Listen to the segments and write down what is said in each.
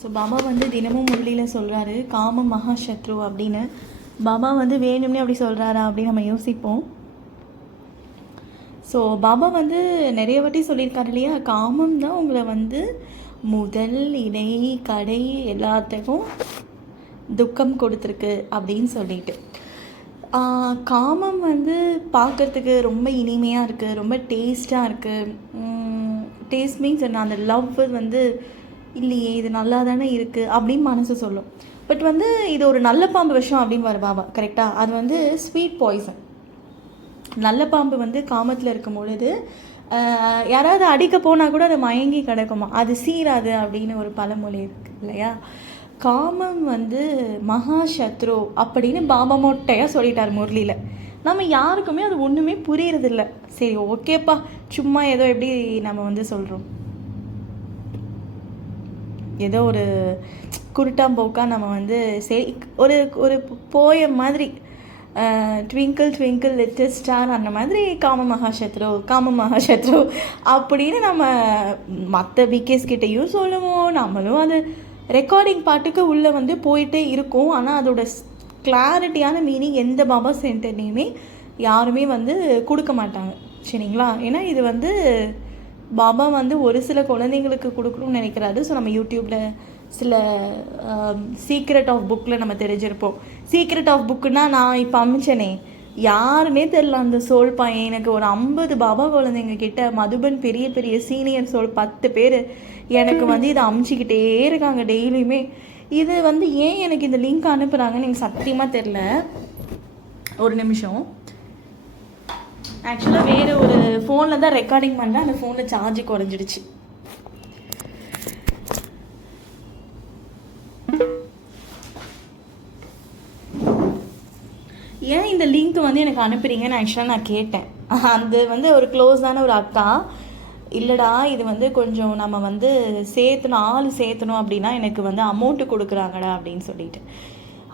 So Baba வந்து தினமும் முரளியில் சொல்கிறாரு காம மகாசத்ரு அப்படின்னு. பாபா வந்து வேணும்னே அப்படி சொல்கிறாரா அப்படின்னு நம்ம யோசிப்போம். ஸோ பாபா வந்து நிறைய வாட்டி சொல்லியிருக்காரு இல்லையா, காமம் தான் உங்களை வந்து முதல் இடை கடை எல்லாத்துக்கும் துக்கம் கொடுத்துருக்கு அப்படின்னு சொல்லிட்டு. காமம் வந்து பார்க்குறதுக்கு ரொம்ப இனிமையாக இருக்குது, ரொம்ப டேஸ்ட்டாக இருக்குது. டேஸ்ட் மீன்ஸ் என்ன, அந்த லவ் வந்து இல்லையே இது நல்லா தானே இருக்குது அப்படின்னு மனசு சொல்லும். பட் வந்து இது ஒரு நல்ல பாம்பு விஷம் அப்படின்னு வர பாபா கரெக்டாக. அது வந்து ஸ்வீட் பாய்சன். நல்ல பாம்பு வந்து காமத்தில் இருக்கும் பொழுது யாராவது அடிக்க போனால் கூட அதை மயங்கி கிடக்குமா, அது சீராது அப்படின்னு ஒரு பழமொழி இருக்குது இல்லையா. காமம் வந்து மகாசத்ரு அப்படின்னு பாபா மொட்டையாக சொல்லிட்டார் முரளியில். நம்ம யாருக்குமே அது ஒன்றுமே புரியறதில்ல. சரி ஓகேப்பா, சும்மா ஏதோ எப்படி நம்ம வந்து சொல்கிறோம், ஏதோ ஒரு குருட்டாம்போக்காக நம்ம வந்து சரி ஒரு ஒரு போயம் மாதிரி ட்விங்கிள் ட்விங்கிள் லிட்டில் ஸ்டார் அந்த மாதிரி காம மகாசத்ரு அப்படின்னு நம்ம மற்ற பிகேஸ் கிட்டையும் சொல்லுவோம். நம்மளும் அது ரெக்கார்டிங் பாட்டுக்கு உள்ளே வந்து போயிட்டே இருக்கும். ஆனால் அதோட கிளாரிட்டியான மீனிங் எந்த பாபா சென்டர்லேயுமே யாருமே வந்து கொடுக்க மாட்டாங்க சரிங்களா. ஏன்னா இது வந்து பாபா வந்து ஒரு சில குழந்தைங்களுக்கு கொடுக்கணும்னு நினைக்கிறாரு. ஸோ நம்ம யூடியூப்பில் சில சீக்ரெட் ஆஃப் புக்கில் நம்ம தெரிஞ்சிருப்போம். சீக்ரெட் ஆஃப் புக்குன்னா நான் இப்போ அமைச்சனே யாருன்னே தெரில, அந்த சோல் பையன் எனக்கு ஒரு 50 பாபா குழந்தைங்க கிட்ட மதுபன் பெரிய பெரிய சீனியர் சோல் 10 பேர் எனக்கு வந்து இதை அமுச்சிக்கிட்டே இருக்காங்க டெய்லியுமே. இது வந்து ஏன் எனக்கு இந்த லிங்க் அனுப்புகிறாங்கன்னு எனக்கு சத்தியமாக தெரில. ஒரு நிமிஷம், ஆக்சுவலாக வேறு ஒரு ஃபோனில் தான் ரெக்கார்டிங் பண்ணேன், அந்த ஃபோனில் சார்ஜ் குறைஞ்சிடுச்சு. ஏன் இந்த லிங்க் வந்து எனக்கு அனுப்புறீங்கன்னு ஆக்சுவலாக நான் கேட்டேன். அது வந்து ஒரு க்ளோஸான ஒரு அக்கா, இல்லைடா இது வந்து கொஞ்சம் நம்ம வந்து ஆள் சேர்த்தணும் அப்படின்னா எனக்கு வந்து அமௌண்ட்டு கொடுக்குறாங்கடா அப்படின்னு சொல்லிட்டு.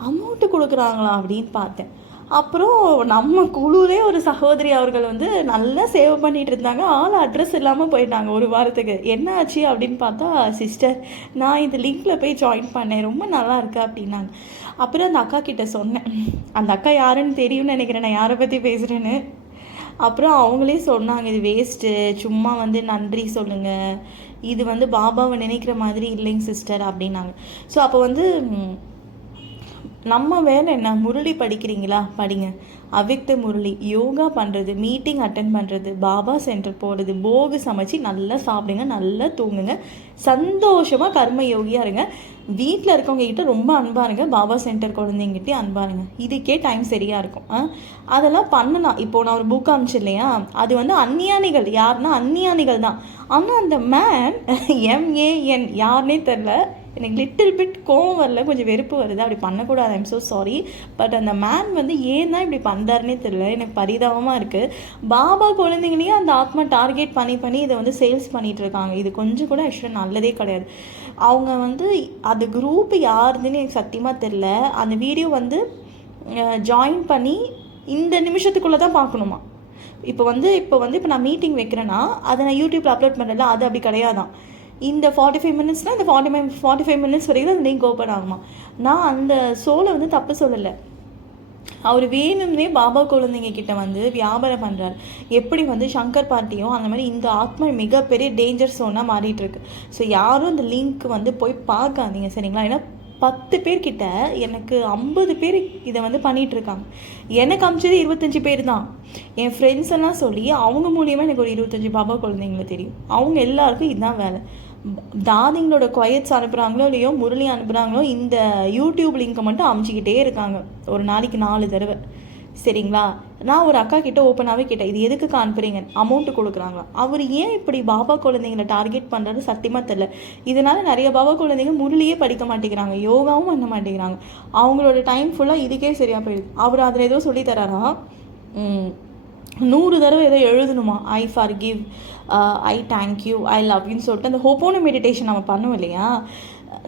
அமௌண்ட்டு கொடுக்குறாங்களா அப்படின்னு பார்த்தேன். அப்புறம் நம்ம குழுவே ஒரு சகோதரி அவர்கள் வந்து நல்லா சேவ் பண்ணிகிட்டு இருந்தாங்க. ஆள் அட்ரஸ் இல்லாமல் போயிட்டாங்க ஒரு வாரத்துக்கு. என்ன ஆச்சு அப்படின்னு பார்த்தா, சிஸ்டர் நான் இந்த லிங்க்கில் போய் ஜாயின் பண்ணேன், ரொம்ப நல்லா இருக்கு அப்படின்னாங்க. அப்புறம் அந்த அக்கா கிட்ட சொன்னேன், அந்த அக்கா யாருன்னு தெரியும்னு நினைக்கிறேன் நான் யாரை பற்றி பேசுகிறேன்னு. அப்புறம் அவங்களே சொன்னாங்க இது வேஸ்ட்டு, சும்மா வந்து நன்றி சொல்லுங்கள், இது வந்து பாபாவை நினைக்கிற மாதிரி இல்லைங்க சிஸ்டர் அப்படின்னாங்க. ஸோ அப்போ வந்து நம்ம வேலை என்ன, முரளி படிக்கிறீங்களா படிங்க, அவ்யக்த முரளி யோகா பண்ணுறது, மீட்டிங் அட்டென்ட் பண்ணுறது, பாபா சென்டர் போகிறது, போகு சமைச்சு நல்லா சாப்பிடுங்க, நல்லா தூங்குங்க, சந்தோஷமாக கர்ம யோகியாக இருங்க, வீட்டில் இருக்கவங்க கிட்ட ரொம்ப அன்பாக இருங்க, பாபா சென்டர் குழந்தைங்கிட்டே அன்பாக இருங்க. இதுக்கே டைம் சரியாக இருக்கும். அதெல்லாம் பண்ணலாம். இப்போது நான் ஒரு புக் அமிச்சு இல்லையா, அது வந்து அந்நியானிகள், யாருன்னா அந்நியானிகள் தான். ஆனால் அந்த மேன் MAN யாருன்னே தெரில, எனக்கு லிட்டில் பிட் கோவம் வரல, கொஞ்சம் வெறுப்பு வருது, அப்படி பண்ணக்கூடாது, ஐம் ஸோ சாரி. பட் அந்த மேன் வந்து ஏன் தான் இப்படி பண்ணுறாருனே தெரியல, எனக்கு பரிதாபமாக இருக்குது. பாபா குழந்தைங்களையே அந்த ஆத்மா டார்கெட் பண்ணி இதை வந்து சேல்ஸ் பண்ணிகிட்டு இருக்காங்க. இது கொஞ்சம் கூட ஆக்சுவலாக நல்லதே கிடையாது. அவங்க வந்து அது குரூப் யாருதுன்னு எனக்கு சத்தியமாக தெரில. அந்த வீடியோ வந்து ஜாயின் பண்ணி இந்த நிமிஷத்துக்குள்ளே தான் பார்க்கணுமா. இப்போ நான் மீட்டிங் வைக்கிறேன்னா அதை நான் யூடியூப்பில் அப்லோட் பண்ணுறேன்ல, அது அப்படி கிடையாதான். இந்த 45 மினிட்ஸ்னால் இந்த 45 மினிட்ஸ் வரைக்கும் அந்த லிங்க் ஓப்பன் ஆகுமா. நான் அந்த சோலை வந்து தப்பு சொல்லலை, அவர் வேணும்னே பாபா குழந்தைங்க கிட்ட வந்து வியாபாரம் பண்ணுறாரு. எப்படி வந்து சங்கர் பார்ட்டியும் அந்த மாதிரி இந்த ஆத்மா மிகப்பெரிய டேஞ்சர் சோனாக மாறிட்டு இருக்கு. ஸோ யாரும் இந்த லிங்க் வந்து போய் பார்க்காதீங்க சரிங்களா. ஏன்னா 10 பேர்கிட்ட எனக்கு 50 பேர் இதை வந்து பண்ணிகிட்ருக்காங்க. எனக்கு அமிச்சது 25 பேர் தான். என் ஃப்ரெண்ட்ஸ் எல்லாம் சொல்லி அவங்க மூலியமாக எனக்கு ஒரு 25 பாபா குழந்தைங்கள தெரியும். அவங்க எல்லாருக்கும் இதுதான் வேலை. தாதிங்களோட குவைட்ஸ் அனுப்புகிறாங்களோ இல்லையோ, முரளி அனுப்புகிறாங்களோ, இந்த யூடியூப் லிங்க்கை மட்டும் அமுச்சிக்கிட்டே இருக்காங்க ஒரு நாளைக்கு 4 தடவை சரிங்களா. நான் ஒரு அக்கா கிட்ட ஓப்பனாகவே கேட்டேன், இது எதுக்கு அனுப்புறீங்க, அமௌண்ட்டு கொடுக்குறாங்களா. அவர் ஏன் இப்படி பாபா குழந்தைங்களை டார்கெட் பண்ணுறது சத்தியமாக தெரில. இதனால் நிறைய பாபா குழந்தைங்க முரளியே படிக்க மாட்டேங்கிறாங்க, யோகாவும் பண்ண மாட்டேங்கிறாங்க. அவங்களோட டைம் ஃபுல்லாக இதுக்கே சரியாக போயிடுது. அவர் அதில் ஏதோ சொல்லித்தராரா, 100 தடவை ஏதோ எழுதணுமா, I forgive, I thank you, I லவ்யூன்னு சொல்லிட்டு அந்த ஹோப்போனோ மெடிடேஷன் நம்ம பண்ணுவோம் இல்லையா.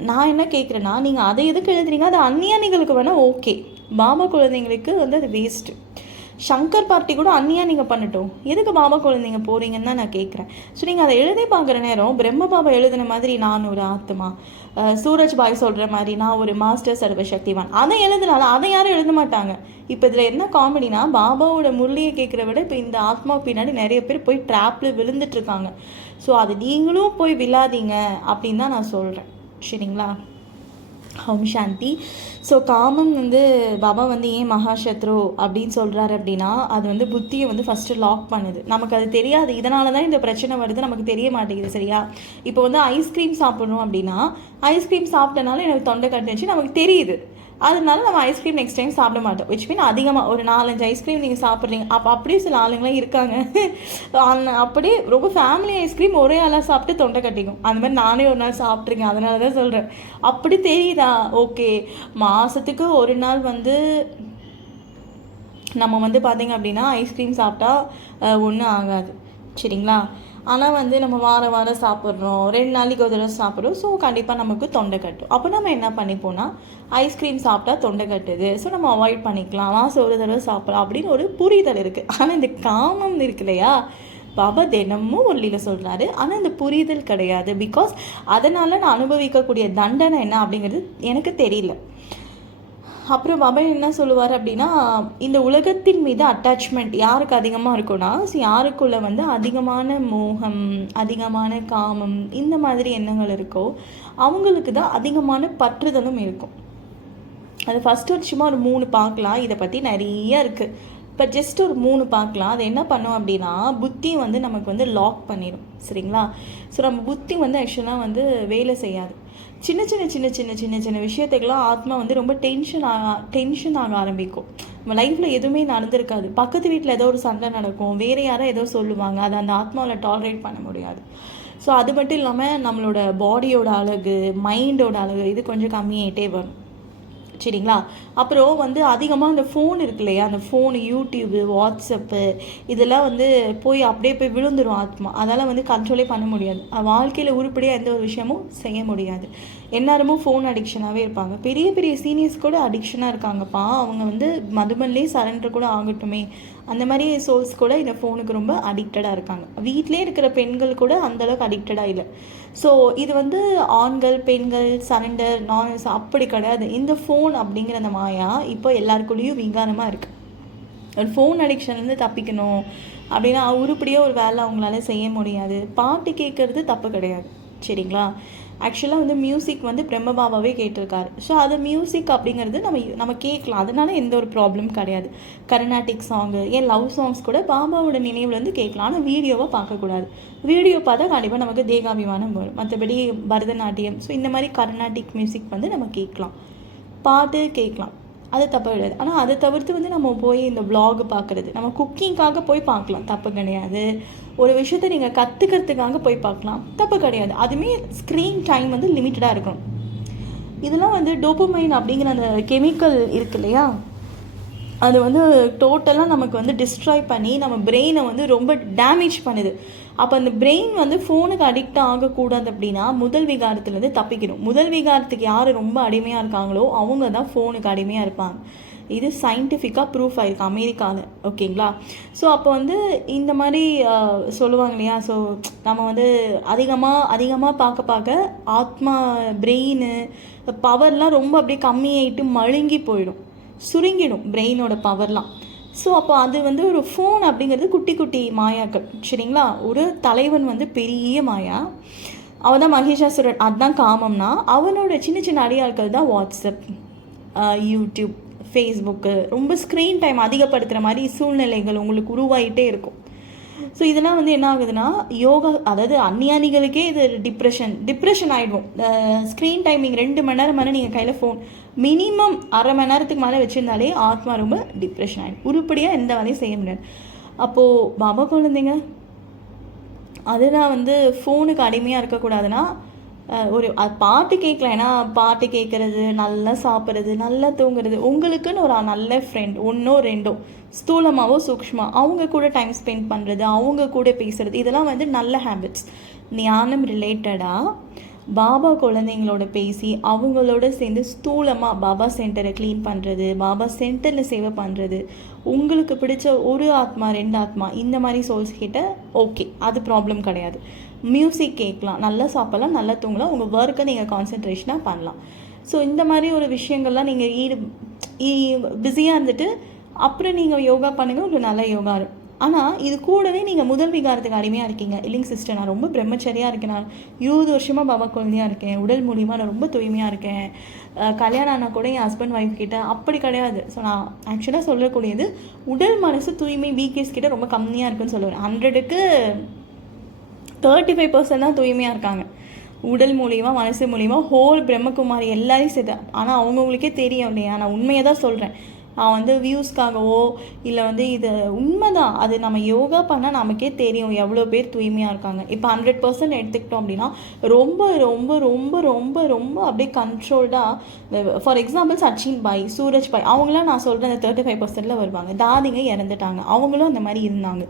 நான் என்ன கேட்குறேன்னா, நீங்கள் அதை எதுக்கு எழுதுறீங்க, அது அந்நியானிகளுக்கு வேணால் ஓகே, பாபா குழந்தைங்களுக்கு வந்து அது வேஸ்ட்டு. சங்கர் பார்ட்டி கூட நீங்கள் பண்ணட்டும், எதுக்கு பாபா குழந்தைங்க போகிறீங்கன்னு தான் நான் கேட்குறேன். ஸோ நீங்கள் அதை எழுதி பார்க்குற நேரம் பிரம்ம பாபா எழுதின மாதிரி நான் ஒரு ஆத்மா, சூரஜ் பாய் சொல்கிற மாதிரி நான் ஒரு மாஸ்டர் சர்வசக்திவான், அதை எழுதுனால அதை யாரும் எழுத மாட்டாங்க. இப்போ இதில் என்ன காமெடினா, பாபாவோட முரளியை கேட்குற விட இப்போ இந்த ஆத்மா பின்னாடி நிறைய பேர் போய் ட்ராப்பில் விழுந்துட்டுருக்காங்க. ஸோ அது நீங்களும் போய் விழாதீங்க அப்படின்னு தான் நான் சொல்கிறேன். சரிங்களா? ஹோம் சாந்தி. ஸோ காமம் வந்து பாபா வந்து ஏன் மகாசத்ரு அப்படின்னு சொல்கிறாரு அப்படின்னா, அது வந்து புத்தியை வந்து ஃபஸ்ட்டு லாக் பண்ணுது. நமக்கு அது தெரியாது, இதனால தான் இந்த பிரச்சனை வருது, நமக்கு தெரிய மாட்டேங்குது. சரியா? இப்போ வந்து ஐஸ்கிரீம் சாப்பிட்ணும் அப்படின்னா, ஐஸ்கிரீம் சாப்பிட்டனால எனக்கு தொண்டை கட்டுச்சு நமக்கு தெரியுது, அதனால நம்ம ஐஸ்கிரீம் நெக்ஸ்ட் டைம் சாப்பிட மாட்டோம். விச் மீன் அதிகமாக ஒரு 4-5 ஐஸ்கிரீம் நீங்கள் சாப்பிட்றீங்க. அப்போ அப்படியே சில ஆளுங்களாம் இருக்காங்க, அப்படியே ரொம்ப ஃபேமிலி ஐஸ்கிரீம் ஒரே ஆளாக சாப்பிட்டு தொண்டை கட்டிக்கும். அந்த மாதிரி நானே ஒரு நாள் சாப்பிட்ருக்கேன், அதனால தான் சொல்கிறேன். அப்படி தெரியுதா? ஓகே, மாதத்துக்கு ஒரு நாள் வந்து நம்ம வந்து பார்த்திங்க அப்படின்னா ஐஸ்கிரீம் சாப்பிட்டா ஒன்றும் ஆகாது. சரிங்களா? ஆனால் வந்து நம்ம வாரம் வாரம் சாப்பிட்றோம், 2 நாளைக்கு ஒரு தடவை சாப்பிட்றோம். ஸோ கண்டிப்பாக நமக்கு தொண்டை கட்டும். அப்போ நம்ம என்ன பண்ணிப்போனா, ஐஸ்கிரீம் சாப்பிட்டா தொண்டை கட்டுது, ஸோ நம்ம அவாய்ட் பண்ணிக்கலாம், மாதம் ஒரு தடவை சாப்பிட்லாம் அப்படின்னு ஒரு புரிதல் இருக்குது. ஆனால் இந்த காமம் இருக்கு இல்லையா, பாபா தினமும் முரளியில் சொல்கிறாரு, ஆனால் இந்த புரிதல் கிடையாது. பிகாஸ் அதனால் நான் அனுபவிக்கக்கூடிய தண்டனை என்ன அப்படிங்கிறது எனக்கு தெரியல. அப்புறம் பாபா என்ன சொல்லுவார் அப்படின்னா, இந்த உலகத்தின் மீது அட்டாச்மெண்ட் யாருக்கு அதிகமாக இருக்கும்னா, யாருக்குள்ள வந்து அதிகமான மோகம், அதிகமான காமம், இந்த மாதிரி எண்ணங்கள் இருக்கோ அவங்களுக்கு தான் அதிகமான பற்றுதலும் இருக்கும். அது ஃபஸ்ட்டு ஒரு சும்மா ஒரு 3 பார்க்கலாம், இதை பற்றி நிறைய இருக்குது. இப்போ ஜஸ்ட் ஒரு 3 பார்க்கலாம். அது என்ன பண்ணோம் அப்படின்னா, புத்தி வந்து நமக்கு வந்து லாக் பண்ணிடும். சரிங்களா? ஸோ நம்ம புத்தி வந்து ஆக்சுவலாக வந்து வேலை செய்யாது. சின்ன சின்ன சின்ன சின்ன சின்ன சின்ன விஷயத்துக்கெல்லாம் ஆத்மா வந்து ரொம்ப டென்ஷன் ஆக ஆரம்பிக்கும். நம்ம லைஃப்பில் எதுவுமே நடந்திருக்காது, பக்கத்து வீட்டில் ஏதோ ஒரு சண்டை நடக்கும், வேறு யாரோ ஏதோ சொல்லுவாங்க, அதை அந்த ஆத்மாவில் டாலரேட் பண்ண முடியாது. ஸோ அது மட்டும் இல்லாமல் நம்மளோட பாடியோட அழகு, மைண்டோட அழகு இது கொஞ்சம் கம்மியாகிட்டே வரும். சரிங்களா? அப்புறம் வந்து அதிகமாக அந்த ஃபோன் இருக்கு இல்லையா, அந்த ஃபோனு, யூடியூப்பு, வாட்ஸ்அப்பு இதெல்லாம் வந்து அப்படியே போய் விழுந்துடும் ஆத்மா. அதெல்லாம் வந்து கண்ட்ரோலே பண்ண முடியாது. வாழ்க்கையில் உருப்படியாக எந்த ஒரு விஷயமும் செய்ய முடியாது. எல்லாருமும் ஃபோன் அடிக்ஷனாகவே இருப்பாங்க. பெரிய பெரிய சீனியர்ஸ் கூட அடிக்ஷனாக இருக்காங்கப்பா. அவங்க வந்து மதுபன்லேயே சரண்டர் கூட ஆகட்டுமே, அந்த மாதிரி சோல்ஸ் கூட இந்த ஃபோனுக்கு ரொம்ப அடிக்டடாக இருக்காங்க. வீட்டிலே இருக்கிற பெண்கள் கூட அந்தளவுக்கு அடிக்டடாக இல்லை. ஸோ இது வந்து ஆண்கள் பெண்கள் சரண்டர் நான் அப்படி கிடையாது. இந்த ஃபோன் அப்படிங்கிற அந்த மாயா இப்போ எல்லாருக்குள்ளேயும் விஞ்ஞானமாக இருக்குது. ஒரு ஃபோன் அடிக்ஷன்லேருந்து தப்பிக்கணும் அப்படின்னா உருப்படியாக ஒரு வேலை அவங்களால செய்ய முடியாது. பாட்டு கேட்குறது தப்பு கிடையாது. சரிங்களா? ஆக்சுவலாக வந்து மியூசிக் வந்து பிரம்மபாபாவே கேட்டிருக்காரு. ஸோ அது மியூசிக் அப்படிங்கிறது நம்ம கேட்கலாம், அதனால எந்த ஒரு ப்ராப்ளம் கிடையாது. கர்நாடிக் சாங்கு, ஏன் லவ் சாங்ஸ் கூட பாபாவோட நினைவுலேருந்து கேட்கலாம். ஆனால் வீடியோவாக பார்க்கக்கூடாது. வீடியோ பார்த்தா கண்டிப்பாக நமக்கு தேகாபிமானம் வரும். மற்றபடி பரதநாட்டியம், ஸோ இந்த மாதிரி கர்நாடிக் மியூசிக் வந்து நம்ம கேட்கலாம், பாட்டு கேட்கலாம், அது தப்பு கிடையாது. ஆனால் அதை தவிர்த்து வந்து நம்ம போய் இந்த விளாக் பார்க்குறது, நம்ம குக்கிங்காக போய் பார்க்கலாம், தப்பு கிடையாது. ஒரு விஷயத்த நீங்கள் கற்றுக்கிறதுக்காக போய் பார்க்கலாம், தப்பு கிடையாது. அதுவுமே ஸ்க்ரீன் டைம் வந்து லிமிட்டடாக இருக்கணும். இதெல்லாம் வந்து டோபமைன் அப்படிங்கிற அந்த கெமிக்கல் இருக்கு இல்லையா, அது வந்து டோட்டலாக நமக்கு வந்து டிஸ்ட்ராய் பண்ணி நம்ம பிரெயினை வந்து ரொம்ப டேமேஜ் பண்ணுது. அப்போ அந்த பிரெயின் வந்து ஃபோனுக்கு அடிக்ட் ஆகக்கூடாது அப்படின்னா முதல் விகாரத்துலேருந்து தப்பிக்கணும். முதல் விகாரத்துக்கு யார் ரொம்ப அடிமையாக இருக்காங்களோ அவங்க தான் ஃபோனுக்கு அடிமையாக இருப்பாங்க. இது சயின்டிஃபிக்காக ப்ரூஃப் ஆகிருக்கு அமெரிக்காவில். ஓகேங்களா? ஸோ அப்போ வந்து இந்த மாதிரி சொல்லுவாங்க இல்லையா, ஸோ நம்ம வந்து அதிகமாக பார்க்க ஆத்மா பிரெயின் பவர்லாம் ரொம்ப அப்படியே கம்மியாயிட்டு மழுங்கி போயிடும், சுருங்கிடும் பிரெயினோட பவர்லாம். ஸோ அப்போ அது வந்து ஒரு ஃபோன் அப்படிங்கிறது குட்டி குட்டி மாயாக்கள். சரிங்களா? ஒரு தலைவன் வந்து பெரிய மாயா, அவன் தான் மகிஷாசுரன், அதுதான் காமம்னா. அவனோட சின்ன சின்ன அடியாட்கள் தான் வாட்ஸ்அப், யூடியூப், ஃபேஸ்புக்கு. ரொம்ப ஸ்க்ரீன் டைம் அதிகப்படுத்துகிற மாதிரி சூழ்நிலைகள் உங்களுக்கு உருவாகிட்டே இருக்கும். ஸோ இதெல்லாம் வந்து என்ன ஆகுதுன்னா யோகா, அதாவது அந்நியானிகளுக்கே இது டிப்ரெஷன் ஆகிடும். ஸ்க்ரீன் டைமிங் 2 மணி நேரம் மேலே நீங்கள் கையில் ஃபோன் மினிமம் அரை மணி நேரத்துக்கு மேலே வச்சுருந்தாலே ஆத்மா ரொம்ப டிப்ரெஷன் ஆகிடும். உருப்படியாக எந்த வேலையும் செய்ய முடியாது. அப்போது பாபா குழந்தைங்க அதுதான் வந்து ஃபோனுக்கு அடிமையாக இருக்கக்கூடாதுன்னா ஒரு பாட்டு கேட்கலாம். ஏன்னா பாட்டு கேட்குறது, நல்லா சாப்பிட்றது, நல்லா தூங்குறது, உங்களுக்குன்னு ஒரு நல்ல ஃப்ரெண்ட் 1 2 ஸ்தூலமாவோ சூக்ஷ்மா அவங்க கூட டைம் ஸ்பெண்ட் பண்ணுறது, அவங்க கூட பேசுகிறது, இதெல்லாம் வந்து நல்ல ஹேபிட்ஸ். ஞானம் ரிலேட்டடாக பாபா குழந்தைங்களோட பேசி அவங்களோட சேர்ந்து ஸ்தூலமாக பாபா சென்டரை க்ளீன் பண்ணுறது, பாபா சென்டரில் சேவை பண்ணுறது, உங்களுக்கு பிடிச்ச ஒரு ஆத்மா 2 ஆத்மா இந்த மாதிரி சோல்ஸ் கிட்ட ஓகே, அது ப்ராப்ளம் கிடையாது. மியூசிக் கேட்கலாம், நல்லா சாப்பிட்லாம், நல்லா தூங்கலாம், உங்கள் ஒர்க்கை நீங்கள் கான்சென்ட்ரேஷனாக பண்ணலாம். ஸோ இந்த மாதிரி ஒரு விஷயங்கள்லாம் நீங்கள் பிஸியாக இருந்துட்டு அப்புறம் நீங்கள் யோகா பண்ணுங்கள், ஒரு நல்ல யோகா இருக்கும். ஆனால் இது கூடவே நீங்கள் முதல் விகாரத்துக்கு அடிமையாக இருக்கீங்க. இல்லைங்க சிஸ்டர், நான் ரொம்ப பிரம்மச்சரியாக இருக்கேன், நான் 20 வருஷமாக பாபா குழந்தையாக இருக்கேன், உடல் மூலிமா நான் ரொம்ப தூய்மையாக இருக்கேன், கல்யாணம் ஆனால் கூட என் ஹஸ்பண்ட் ஒய்ஃப் கிட்ட அப்படி கிடையாது. ஸோ நான் ஆக்சுவலாக சொல்லக்கூடியது உடல் மனசு தூய்மை பிகேஸ் கிட்ட ரொம்ப கம்மியாக இருக்குன்னு சொல்லுவேன். 100க்கு 35% தான் தூய்மையாக இருக்காங்க. உடல் மூலிமா மனசு மூலிமா ஹோல் பிரம்மகுமாரி எல்லாரையும் சேர்த்து. ஆனால் அவங்கவுங்களுக்கே தெரியும் இல்லையா, நான் உண்மையை தான் சொல்கிறேன். நான் வந்து வியூஸ்க்காகவோ இல்லை வந்து இது உண்மைதான், அது நம்ம யோகா பண்ணால் நமக்கே தெரியும் எவ்வளோ பேர் தூய்மையாக இருக்காங்க. இப்போ 100% எடுத்துக்கிட்டோம் அப்படின்னா ரொம்ப ரொம்ப ரொம்ப ரொம்ப ரொம்ப அப்படியே கண்ட்ரோல்டாக. ஃபார் எக்ஸாம்பிள் சச்சின் பாய், சூரஜ் பாய், அவங்களாம் நான் சொல்கிறேன் அந்த 35%ல் வருவாங்க. தாதிங்க இறந்துட்டாங்க, அவங்களும் அந்த மாதிரி இருந்தாங்க.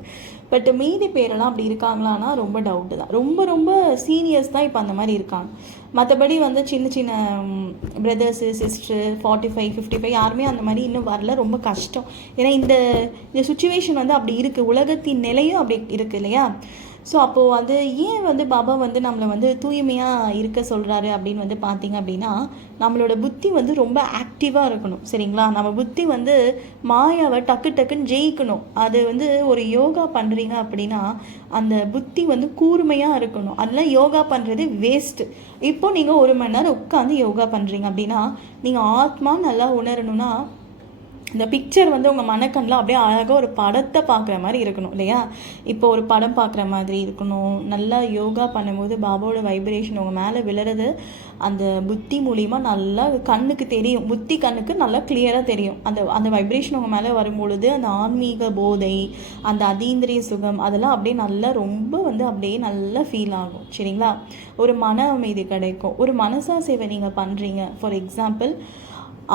பட் மீதி பேரெல்லாம் அப்படி இருக்காங்களான்னா ரொம்ப டவுட்டு தான். ரொம்ப ரொம்ப சீனியர்ஸ் தான் இப்போ அந்த மாதிரி இருக்காங்க. மற்றபடி வந்து சின்ன சின்ன பிரதர்ஸு சிஸ்டர் 45 55 யாருமே அந்த மாதிரி இன்னும் வரல. ரொம்ப கஷ்டம். ஏன்னா இந்த சுச்சுவேஷன் வந்து அப்படி இருக்குது, உலகத்தின் நிலையும் அப்படி இருக்குது இல்லையா. ஸோ அப்போது வந்து ஏன் வந்து பாபா வந்து நம்மளை வந்து தூய்மையாக இருக்க சொல்கிறாரு அப்படின்னு வந்து பார்த்திங்க அப்படின்னா, நம்மளோட புத்தி வந்து ரொம்ப ஆக்டிவாக இருக்கணும், சரிங்களா. நம்ம புத்தி வந்து மாயாவை டக்குன்னு ஜெயிக்கணும். அது வந்து ஒரு யோகா பண்ணுறீங்க அப்படின்னா அந்த புத்தி வந்து கூர்மையாக இருக்கணும். அதெல்லாம் யோகா பண்ணுறது வேஸ்ட்டு. இப்போது நீங்கள் 1 மணி நேரம் உட்காந்து யோகா பண்ணுறீங்க அப்படின்னா நீங்கள் ஆத்மா நல்லா உணரணும்னா இந்த பிக்சர் வந்து உங்கள் மனக்கண்ணில் அப்படியே அழகாக ஒரு படத்தை பார்க்குற மாதிரி இருக்கணும் இல்லையா. இப்போ ஒரு படம் பார்க்குற மாதிரி இருக்கணும். நல்லா யோகா பண்ணும்போது பாபாவோட வைப்ரேஷன் உங்கள் மேலே விழுறது அந்த புத்தி மூலிமா நல்லா கண்ணுக்கு தெரியும். புத்தி கண்ணுக்கு நல்லா கிளியராக தெரியும். அந்த வைப்ரேஷன் உங்கள் மேலே வரும்பொழுது அந்த ஆன்மீக போதை, அந்த அதீந்திரிய சுகம், அதெல்லாம் அப்படியே நல்லா ரொம்ப வந்து அப்படியே நல்லா ஃபீல் ஆகும், சரிங்களா. ஒரு மன அமைதி கிடைக்கும். ஒரு மனசா சேவை நீங்கள் பண்ணுறீங்க, ஃபார் எக்ஸாம்பிள்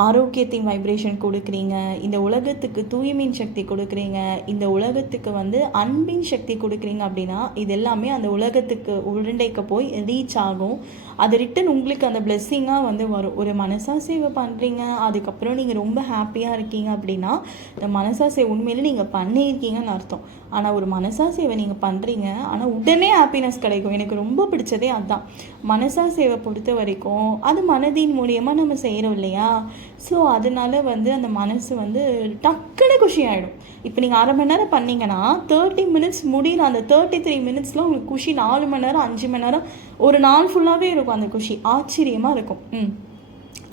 ஆரோக்கியத்தின் வைப்ரேஷன் கொடுக்குறீங்க, இந்த உலகத்துக்கு தூய்மையின் சக்தி கொடுக்குறீங்க, இந்த உலகத்துக்கு வந்து அன்பின் சக்தி கொடுக்குறீங்க அப்படின்னா இது எல்லாமே அந்த உலகத்துக்கு உருண்டைக்கு போய் ரீச் ஆகும். அது ரிட்டன் உங்களுக்கு அந்த பிளெஸ்ஸிங்காக வந்து வரும். ஒரு மனசா சேவை பண்ணுறீங்க, அதுக்கப்புறம் நீங்கள் ரொம்ப ஹாப்பியாக இருக்கீங்க அப்படின்னா இந்த மனசா சேவை உண்மையிலே நீங்கள் பண்ணியிருக்கீங்கன்னு அர்த்தம். ஆனால் ஒரு மனசா சேவை நீங்கள் பண்ணுறீங்க, ஆனால் உடனே ஹாப்பினஸ் கிடைக்கும். எனக்கு ரொம்ப பிடிச்சதே அதுதான். மனசா சேவை பொறுத்த வரைக்கும் அது மனதின் மூலியமாக நம்ம செய்கிறோம் இல்லையா. ஸோ அதனால வந்து அந்த மனசு வந்து டக்குன்னு குஷி ஆகிடும். இப்போ நீங்கள் 1/2 மணி நேரம் பண்ணிங்கன்னா 30 மினிட்ஸ் முடியல, அந்த 33 மினிட்ஸில் உங்களுக்கு குஷி 4 மணி நேரம் 5 மணி நேரம் ஒரு நாள் ஃபுல்லாகவே இருக்கும் அந்த குஷி. ஆச்சரியமாக இருக்கும்.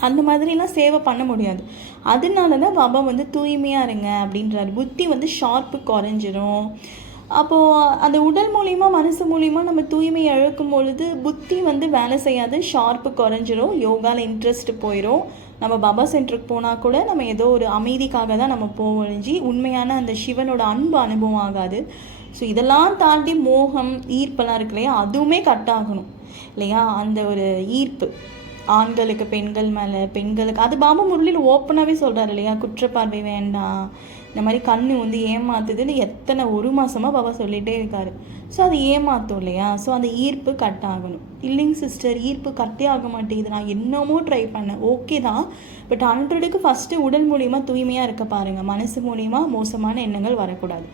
அந்த மாதிரிலாம் சேவை பண்ண முடியாது. அதனால தான் பாபா வந்து தூய்மையாக இருங்க அப்படின்றாரு. புத்தி வந்து ஷார்ப்பு குறைஞ்சிரும். அப்போது அந்த உடல் மூலிமா மனசு மூலிமா நம்ம தூய்மை இழக்கும் பொழுது புத்தி வந்து வேலை செய்யாது, ஷார்ப்பு குறைஞ்சிரும், யோகாவில் இன்ட்ரெஸ்ட் போயிடும். நம்ம பாபா சென்டருக்கு போனால் கூட நம்ம ஏதோ ஒரு அமைதிக்காக தான் நம்ம போவழிஞ்சி உண்மையான அந்த சிவனோட அன்பு அனுபவம் ஆகாது. ஸோ இதெல்லாம் தாண்டி மோகம் ஈர்ப்பெல்லாம் இருக்கு இல்லையா, அதுவுமே கட் ஆகணும் இல்லையா. அந்த ஒரு ஈர்ப்பு ஆண்களுக்கு பெண்கள் மேலே, பெண்களுக்கு அது பாபா முரளியில் ஓப்பனாகவே சொல்கிறார் இல்லையா. குற்றப்பார்வை வேண்டாம், இந்த மாதிரி கண்ணு வந்து ஏமாத்துதுன்னு எத்தனை 1 மாதமாக பாபா சொல்லிகிட்டே இருக்காரு. ஸோ அது ஏமாத்தும் இல்லையா. ஸோ அந்த ஈர்ப்பு கட் ஆகணும். இல்லைங்க சிஸ்டர், ஈர்ப்பு கட்டே ஆக மாட்டேங்குது, நான் என்னமோ ட்ரை பண்ணேன், ஓகே தான். பட் 100க்கு ஃபஸ்ட்டு உடல் மூலிமா தூய்மையாக இருக்க பாருங்கள். மனசு மூலிமா மோசமான எண்ணங்கள் வரக்கூடாது.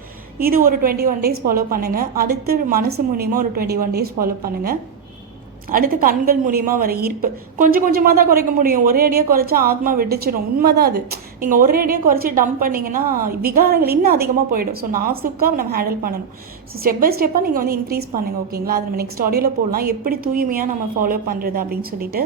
இது ஒரு 21 டேஸ் ஃபாலோ பண்ணுங்கள். அடுத்து மனசு மூலிமா ஒரு 21 டேஸ் ஃபாலோ பண்ணுங்கள். அடுத்து கண்கள் மூலியமாக வர ஈர்ப்பு கொஞ்சம் கொஞ்சமாக தான் குறைக்க முடியும். ஒரே அடியாக குறைச்சா ஆத்மா வெடிச்சிடும். உண்மைதான் அது. நீங்கள் ஒரே அடியாக குறைச்சி டம்ப் பண்ணிங்கன்னா விகாரங்கள் இன்னும் அதிகமாக போயிடும். ஸோ நாசுக்காக நம்ம ஹேண்டில் பண்ணணும். ஸோ ஸ்டெப் பை ஸ்டெப்பாக நீங்கள் வந்து இன்க்ரீஸ் பண்ணுங்கள், ஓகேங்களா. அது நம்ம நெக்ஸ்ட் ஆடியோவில் போடலாம், எப்படி தூய்மையாக நம்ம ஃபாலோ பண்ணுறது அப்படின்னு சொல்லிட்டு.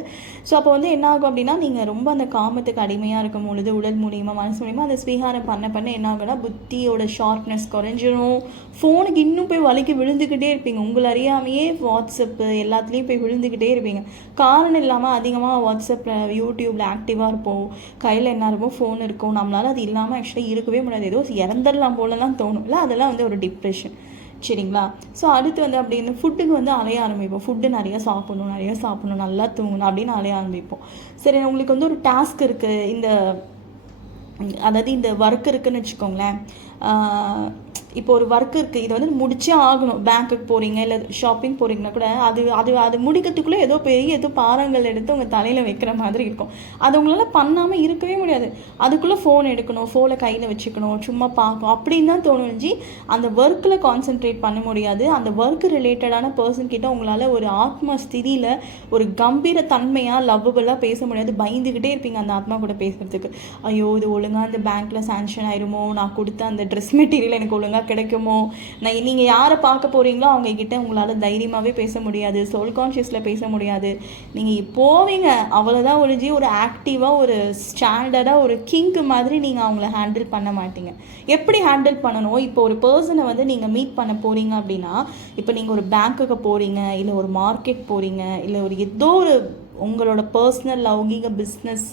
ஸோ அப்போ வந்து என்ன ஆகும் அப்படின்னா, நீங்கள் ரொம்ப அந்த காமத்துக்கு அடிமையாக இருக்கும் பொழுது உடல் மூலியமாக மனசு மூலியமாக அந்த ஸ்வீகாரம் பண்ண என்ன ஆகும்னா புத்தியோட ஷார்ப்னஸ் குறைஞ்சிரும். ஃபோனுக்கு இன்னும் போய் வலிக்கு விழுந்துக்கிட்டே இருப்பீங்க. உங்களை அறியாமையே வாட்ஸ்அப்பு எல்லாத்துலேயும் போய் விழுந்துக்கிட்டே இருப்பீங்க. காரணம் இல்லாமல் அதிகமாக வாட்ஸ்அப்பில் யூடியூப்பில் ஆக்டிவாக இருப்போம். கையில் என்ன இருக்கும், ஃபோன் இருக்கும். நம்மளால் அது இல்லாமல் ஆக்சுவலாக இருக்கவே முடியாது. ஏதோ இறந்துடலாம் போலலாம் தோணும் இல்லை. அதெல்லாம் வந்து ஒரு டிப்ரெஷன், சரிங்களா. ஸோ அடுத்து வந்து அப்படின்னு ஃபுட்டுக்கு வந்து அலைய ஆரம்பிப்போம். ஃபுட்டு நிறையா சாப்பிடணும், நல்லா தூங்கணும் அப்படின்னு அலைய ஆரம்பிப்போம். சரி, உங்களுக்கு வந்து ஒரு டாஸ்க் இருக்குது, அதாவது இந்த ஒர்க் இருக்குதுன்னு வச்சுக்கோங்களேன். இப்போ ஒரு ஒர்க் இருக்குது, இதை வந்து முடிச்சே ஆகணும். பேங்க்குக்கு போகிறீங்க இல்லை ஷாப்பிங் போகிறீங்கன்னா கூட அது அது அது முடிக்கிறதுக்குள்ளே ஏதோ பாறங்கள் எடுத்து உங்கள் தலையில் வைக்கிற மாதிரி இருக்கும். அது உங்களால் பண்ணாமல் இருக்கவே முடியாது. அதுக்குள்ளே ஃபோன் எடுக்கணும், ஃபோனை கையில் வச்சுக்கணும், சும்மா பார்க்கணும் அப்படின்னு தான் தோணுச்சு. அந்த ஒர்க்கில் கான்சென்ட்ரேட் பண்ண முடியாது. அந்த ஒர்க் ரிலேட்டடான பர்சன் கிட்ட உங்களால் ஒரு ஆத்மா ஸ்திதியில் ஒரு கம்பீர தன்மையாக லவ்வபுளாக பேச முடியாது. பயந்துக்கிட்டே இருப்பீங்க அந்த ஆத்மா கூட பேசுகிறதுக்கு. ஐயோ இது ஒழுங்காக அந்த பேங்க்கில் சாங்ஷன் ஆயிருமோ, நான் கொடுத்த அந்த ட்ரெஸ் மெட்டீரியல் எனக்கு ஒழுங்காக கிடைக்குமோ, நீங்கள் யாரை பார்க்க போகிறீங்களோ அவங்கக்கிட்ட உங்களால் தைரியமாகவே பேச முடியாது, சோல் கான்ஷியஸில் பேச முடியாது. நீங்கள் போவீங்க அவ்வளோதான் ஒழிஞ்சி ஒரு ஆக்டிவாக ஒரு ஸ்டாண்டர்டாக ஒரு கிங்கு மாதிரி நீங்கள் அவங்கள ஹேண்டில் பண்ண மாட்டீங்க. எப்படி ஹேண்டில் பண்ணணும்? இப்போ ஒரு பர்சனை வந்து நீங்கள் மீட் பண்ண போகிறீங்க அப்படின்னா, இப்போ நீங்கள் ஒரு பேங்க்குக்கு போகிறீங்க, இல்லை ஒரு மார்க்கெட் போகிறீங்க, இல்லை ஒரு ஏதோ ஒரு உங்களோட பர்சனல் லௌகிக பிஸ்னஸ்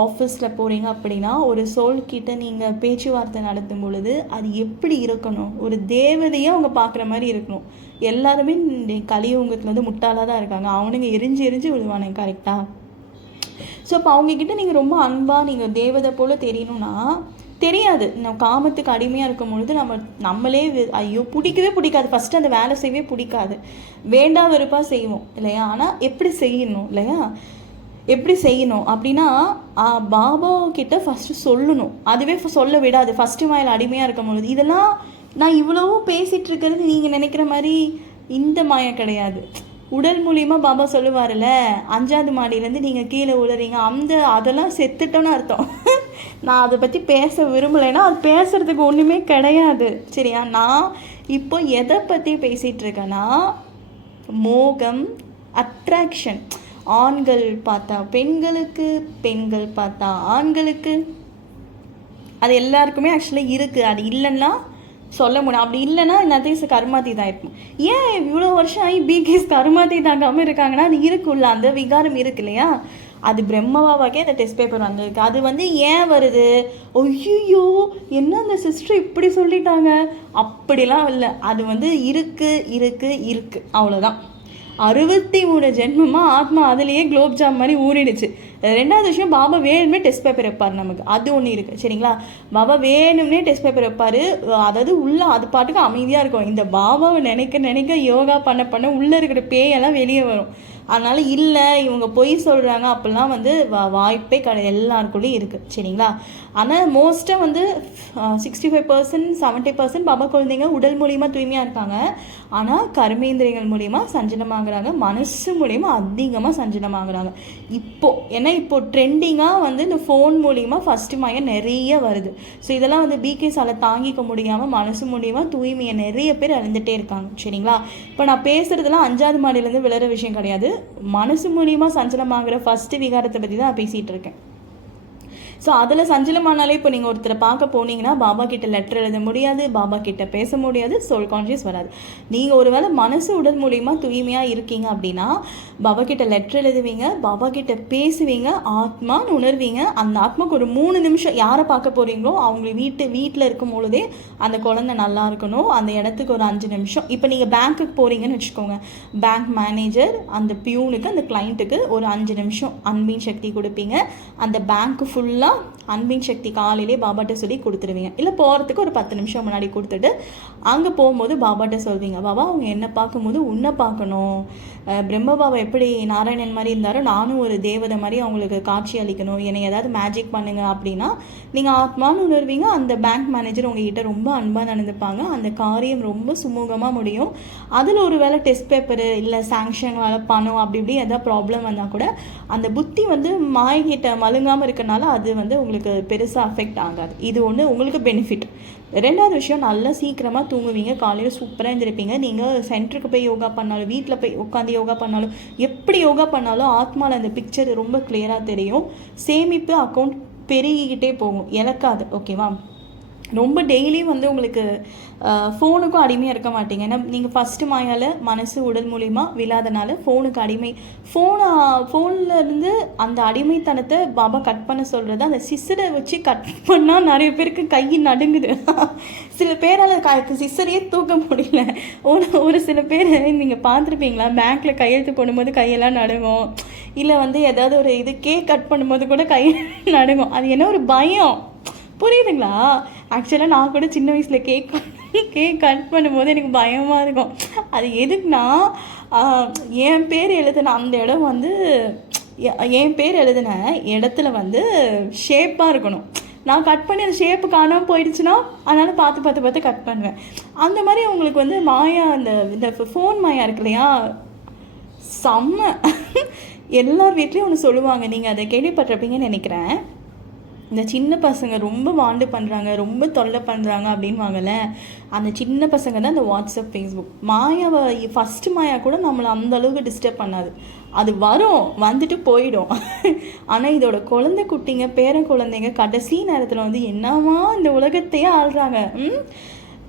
ஆஃபீஸில் போகிறீங்க அப்படின்னா, ஒரு சோல்கிட்ட நீங்கள் பேச்சுவார்த்தை நடத்தும் பொழுது அது எப்படி இருக்கணும்? ஒரு தேவதையை அவங்க பார்க்குற மாதிரி இருக்கணும். எல்லாருமே கலியுகத்தில் வந்து முட்டாளாக தான் இருக்காங்க. அவனுங்க எரிஞ்சு விழுவானுங்க, கரெக்டாக? ஸோ அப்போ அவங்கக்கிட்ட நீங்கள் ரொம்ப அன்பாக நீங்கள் தேவதை போல் தெரியணும்னா தெரியாது. நம்ம காமத்துக்கு அடிமையாக இருக்கும் பொழுது நம்மளே ஐயோ பிடிக்காது. ஃபஸ்ட்டு அந்த வேலை செய்யவே பிடிக்காது, வேண்டா வெறுப்பாக செய்வோம் இல்லையா? ஆனால் எப்படி செய்யணும் இல்லையா? எப்படி செய்யணும் அப்படின்னா, பாபா கிட்ட ஃபஸ்ட்டு சொல்லணும். அதுவே சொல்ல விடாது. ஃபஸ்ட்டு மாயில் அடிமையாக இருக்கும் பொழுது இதெல்லாம் நான் இவ்வளவும் பேசிகிட்டு இருக்கிறது நீங்கள் நினைக்கிற மாதிரி இந்த மாயம் கிடையாது. உடல் மூலியமாக பாபா சொல்லுவார்ல, 5வது மாடியிலேருந்து நீங்கள் கீழே விழுறீங்க, அதெல்லாம் செத்துட்டோன்னு அர்த்தம். நான் அதை பற்றி பேச விரும்பலைன்னா அது பேசுகிறதுக்கு ஒன்றுமே கிடையாது, சரியா? நான் இப்போ எதை பற்றி பேசிகிட்டு இருக்கேன்னா, மோகம், அட்ராக்ஷன். ஆண்கள் பார்த்தா பெண்களுக்கு, பெண்கள் பார்த்தா ஆண்களுக்கு, அது எல்லாருக்குமே ஆக்சுவலாக இருக்குது. அது இல்லைன்னா சொல்ல முடியும். அப்படி இல்லைன்னா நதீஸ் கர்மாதி தான் இருக்கும். ஏன் இவ்வளோ வருஷம் ஆகி பிகேஸ் கர்மாதி தாங்காமல் இருக்காங்கன்னா அது இருக்குல்ல, அந்த விகாரம் இருக்கு இல்லையா? அது பிரம்மவாவாக்கே அந்த டெஸ்ட் பேப்பர் வந்திருக்கு. அது வந்து ஏன் வருது? ஐயோ என்ன அந்த சிஸ்டர் இப்படி சொல்லிட்டாங்க, அப்படிலாம் இல்லை. அது வந்து இருக்கு அவ்வளோதான். 63 ஜென்மமாக ஆத்மா அதுலேயே குலோப் ஜாம் மாதிரி ஊறிடுச்சு. 2வது விஷயம், பாபா வேணும்னே டெஸ்ட் பேப்பர் வைப்பார் நமக்கு. அது ஒன்று இருக்குது, சரிங்களா? பாபா வேணும்னே டெஸ்ட் பேப்பர் வைப்பார். அதாவது உள்ளே அது பாட்டுக்கு அமைதியாக இருக்கும். இந்த பாபாவை நினைக்க யோகா பண்ண உள்ளே இருக்கிற பேயெல்லாம் வெளியே வரும். அதனால் இல்லை இவங்க பொய் சொல்கிறாங்க அப்படிலாம் வந்து வாய்ப்பே கிடையாது, எல்லாருக்குள்ளேயும் இருக்குது, சரிங்களா? ஆனால் மோஸ்ட்டாக வந்து 65% 70% பாபா குழந்தைங்க உடல் மூலிமா தூய்மையாக இருக்காங்க. ஆனால் கர்மேந்திரியங்கள் மூலிமா சஞ்சலமாகறாங்க, மனசு மூலிமா அதிகமாக சஞ்சலமாகறாங்க. ஏன்னா இப்போ ட்ரெண்டிங்காக வந்து இந்த ஃபோன் மூலிமா ஃபஸ்ட்டு மாயம் நிறைய வருது. ஸோ இதெல்லாம் வந்து பிகேஸால் தாங்கிக்க முடியாமல் மனசு மூலிமா தூய்மையை நிறைய பேர் இழந்துகிட்டே இருக்காங்க, சரிங்களா? இப்போ நான் பேசுகிறதுலாம் 5வது மாடியிலேருந்து விளையாடுற விஷயம் கிடையாது. மனசு மூலிமா சஞ்சலமாகிற ஃபஸ்ட்டு விகாரத்தை பற்றி தான் நான் பேசிகிட்டு இருக்கேன். ஸோ அதில் சஞ்சலமானாலே இப்போ நீங்கள் ஒருத்தரை பார்க்க போனீங்கன்னா பாபா கிட்ட லெட்டர் எழுத முடியாது, பாபா கிட்ட பேச முடியாது, சோல் கான்ஷியஸ் வராது. நீங்கள் ஒரு வேளை மனசு உடல் மூலியமாக தூய்மையாக இருக்கீங்க அப்படின்னா பாபா கிட்ட லெட்டர் எழுதுவீங்க, பாபா கிட்ட பேசுவீங்க, ஆத்மான்னு உணர்வீங்க. அந்த ஆத்மாவுக்கு ஒரு 3 நிமிஷம் யாரை பார்க்க போகிறீங்களோ அவங்க வீட்டில் இருக்கும் பொழுதே அந்த குழந்தை நல்லா இருக்கணும். அந்த இடத்துக்கு ஒரு 5 நிமிஷம். இப்போ நீங்கள் பேங்க்குக்கு போகிறீங்கன்னு வச்சுக்கோங்க, பேங்க் மேனேஜர் அந்த பியூனுக்கு அந்த கிளைண்ட்டுக்கு ஒரு 5 நிமிஷம் அன்பின் சக்தி கொடுப்பீங்க. அந்த பேங்க்கு ஃபுல்லாக அன்பின் சக்தி காலையிலே பாபாட்ட சொல்லி கொடுத்துருவீங்க. இல்லை போகிறதுக்கு ஒரு 10 நிமிஷம் முன்னாடி கொடுத்துட்டு அங்கே போகும்போது பாபாட்ட சொல்வீங்க, பாபா அவங்க என்னை பார்க்கும்போது உன்னை பார்க்கணும். பிரம்ம பாபா எப்படி நாராயணன் மாதிரி இருந்தாரோ நானும் ஒரு தேவதை மாதிரி அவங்களுக்கு காட்சி அளிக்கணும், என்னை ஏதாவது மேஜிக் பண்ணுங்க அப்படின்னா நீங்கள் ஆத்மான்னு உணர்வீங்க. அந்த பேங்க் மேனேஜர் உங்ககிட்ட ரொம்ப அன்பாக நடந்துப்பாங்க. அந்த காரியம் ரொம்ப சுமூகமாக முடியும். அதில் ஒரு வேளை டெஸ்ட் பேப்பரு இல்லை சாங்ஷன் வேலை பணம் அப்படி இப்படி எதாவது ப்ராப்ளம் வந்தால் கூட அந்த புத்தி வந்து மாய்கிட்ட மழுங்காமல் இருக்கனால அது வந்து உங்களுக்கு பெருசாக அஃபெக்ட் ஆகாது. இது ஒன்று உங்களுக்கு பெனிஃபிட். 2வது விஷயம், நல்லா சீக்கிரமாக தூங்குவீங்க, காலையில் சூப்பராக எழுந்திருப்பீங்க. நீங்கள் சென்டருக்கு போய் யோகா பண்ணாலும் வீட்டில் போய் உட்காந்து யோகா பண்ணாலும் எப்படி யோகா பண்ணாலும் ஆத்மாவில் அந்த பிக்சர் ரொம்ப கிளியராக தெரியும். சேமிப்பு அக்கௌண்ட் பெருகிக்கிட்டே போகும், இழக்காது, ஓகேவா? ரொம்ப டெய்லியும் வந்து உங்களுக்கு ஃபோனுக்கும் அடிமையாக இருக்க மாட்டீங்க. ஏன்னா நீங்கள் ஃபஸ்ட்டு மாயால் மனசு உடல் மூலிமா விழாதனால ஃபோனுக்கு அடிமை. ஃபோனில் இருந்து அந்த அடிமைத்தனத்தை பாபா கட் பண்ண சொல்கிறது. அந்த சிஸ்டரை வச்சு கட் பண்ணால் நிறைய பேருக்கு கை நடுங்குது. சில பேரால் சிஸ்டரையே தூக்க முடியல. ஒரு சில பேர் நீங்கள் பார்த்துருப்பீங்களா, பேங்க்கில் கையெழுத்து போடும்போது கையெல்லாம் நடுங்கும். இல்லை வந்து ஏதாவது ஒரு கேக் கட் பண்ணும்போது கூட கை நடுங்கும். அது என்ன ஒரு பயம், புரியுதுங்களா? ஆக்சுவலாக நான் கூட சின்ன வயசில் கேக் கட் பண்ணும்போது எனக்கு பயமாக இருக்கும். அது எதுக்குன்னா, என் பேர் எழுதின அந்த இடம் வந்து என் பேர் எழுதின இடத்துல வந்து ஷேப்பாக இருக்கணும். நான் கட் பண்ணி அந்த ஷேப்பு காணாமல் போயிடுச்சுன்னா, அதனால் பார்த்து கட் பண்ணுவேன். அந்த மாதிரி உங்களுக்கு வந்து மாயா இந்த ஃபோன் மாயா இருக்கு இல்லையா, செம்ம. எல்லார் வீட்லேயும் ஒன்று சொல்லுவாங்க, நீங்கள் அதை கேள்விப்பட்டிருப்பீங்கன்னு நினைக்கிறேன். இந்த சின்ன பசங்க ரொம்ப வாண்டு பண்ணுறாங்க, ரொம்ப தொல்லை பண்ணுறாங்க அப்படின்வாங்கல்ல, அந்த சின்ன பசங்க தான் இந்த வாட்ஸ்அப், ஃபேஸ்புக். மாயாவை ஃபஸ்ட்டு மாயா கூட நம்மளை அந்த அளவுக்கு டிஸ்டர்ப் பண்ணாது. அது வரும், வந்துட்டு போயிடும். ஆனால் இதோட குழந்தை குட்டிங்க, பேரன் குழந்தைங்க கடைசி நேரத்தில் வந்து என்னவா இந்த உலகத்தையே ஆள்றாங்க.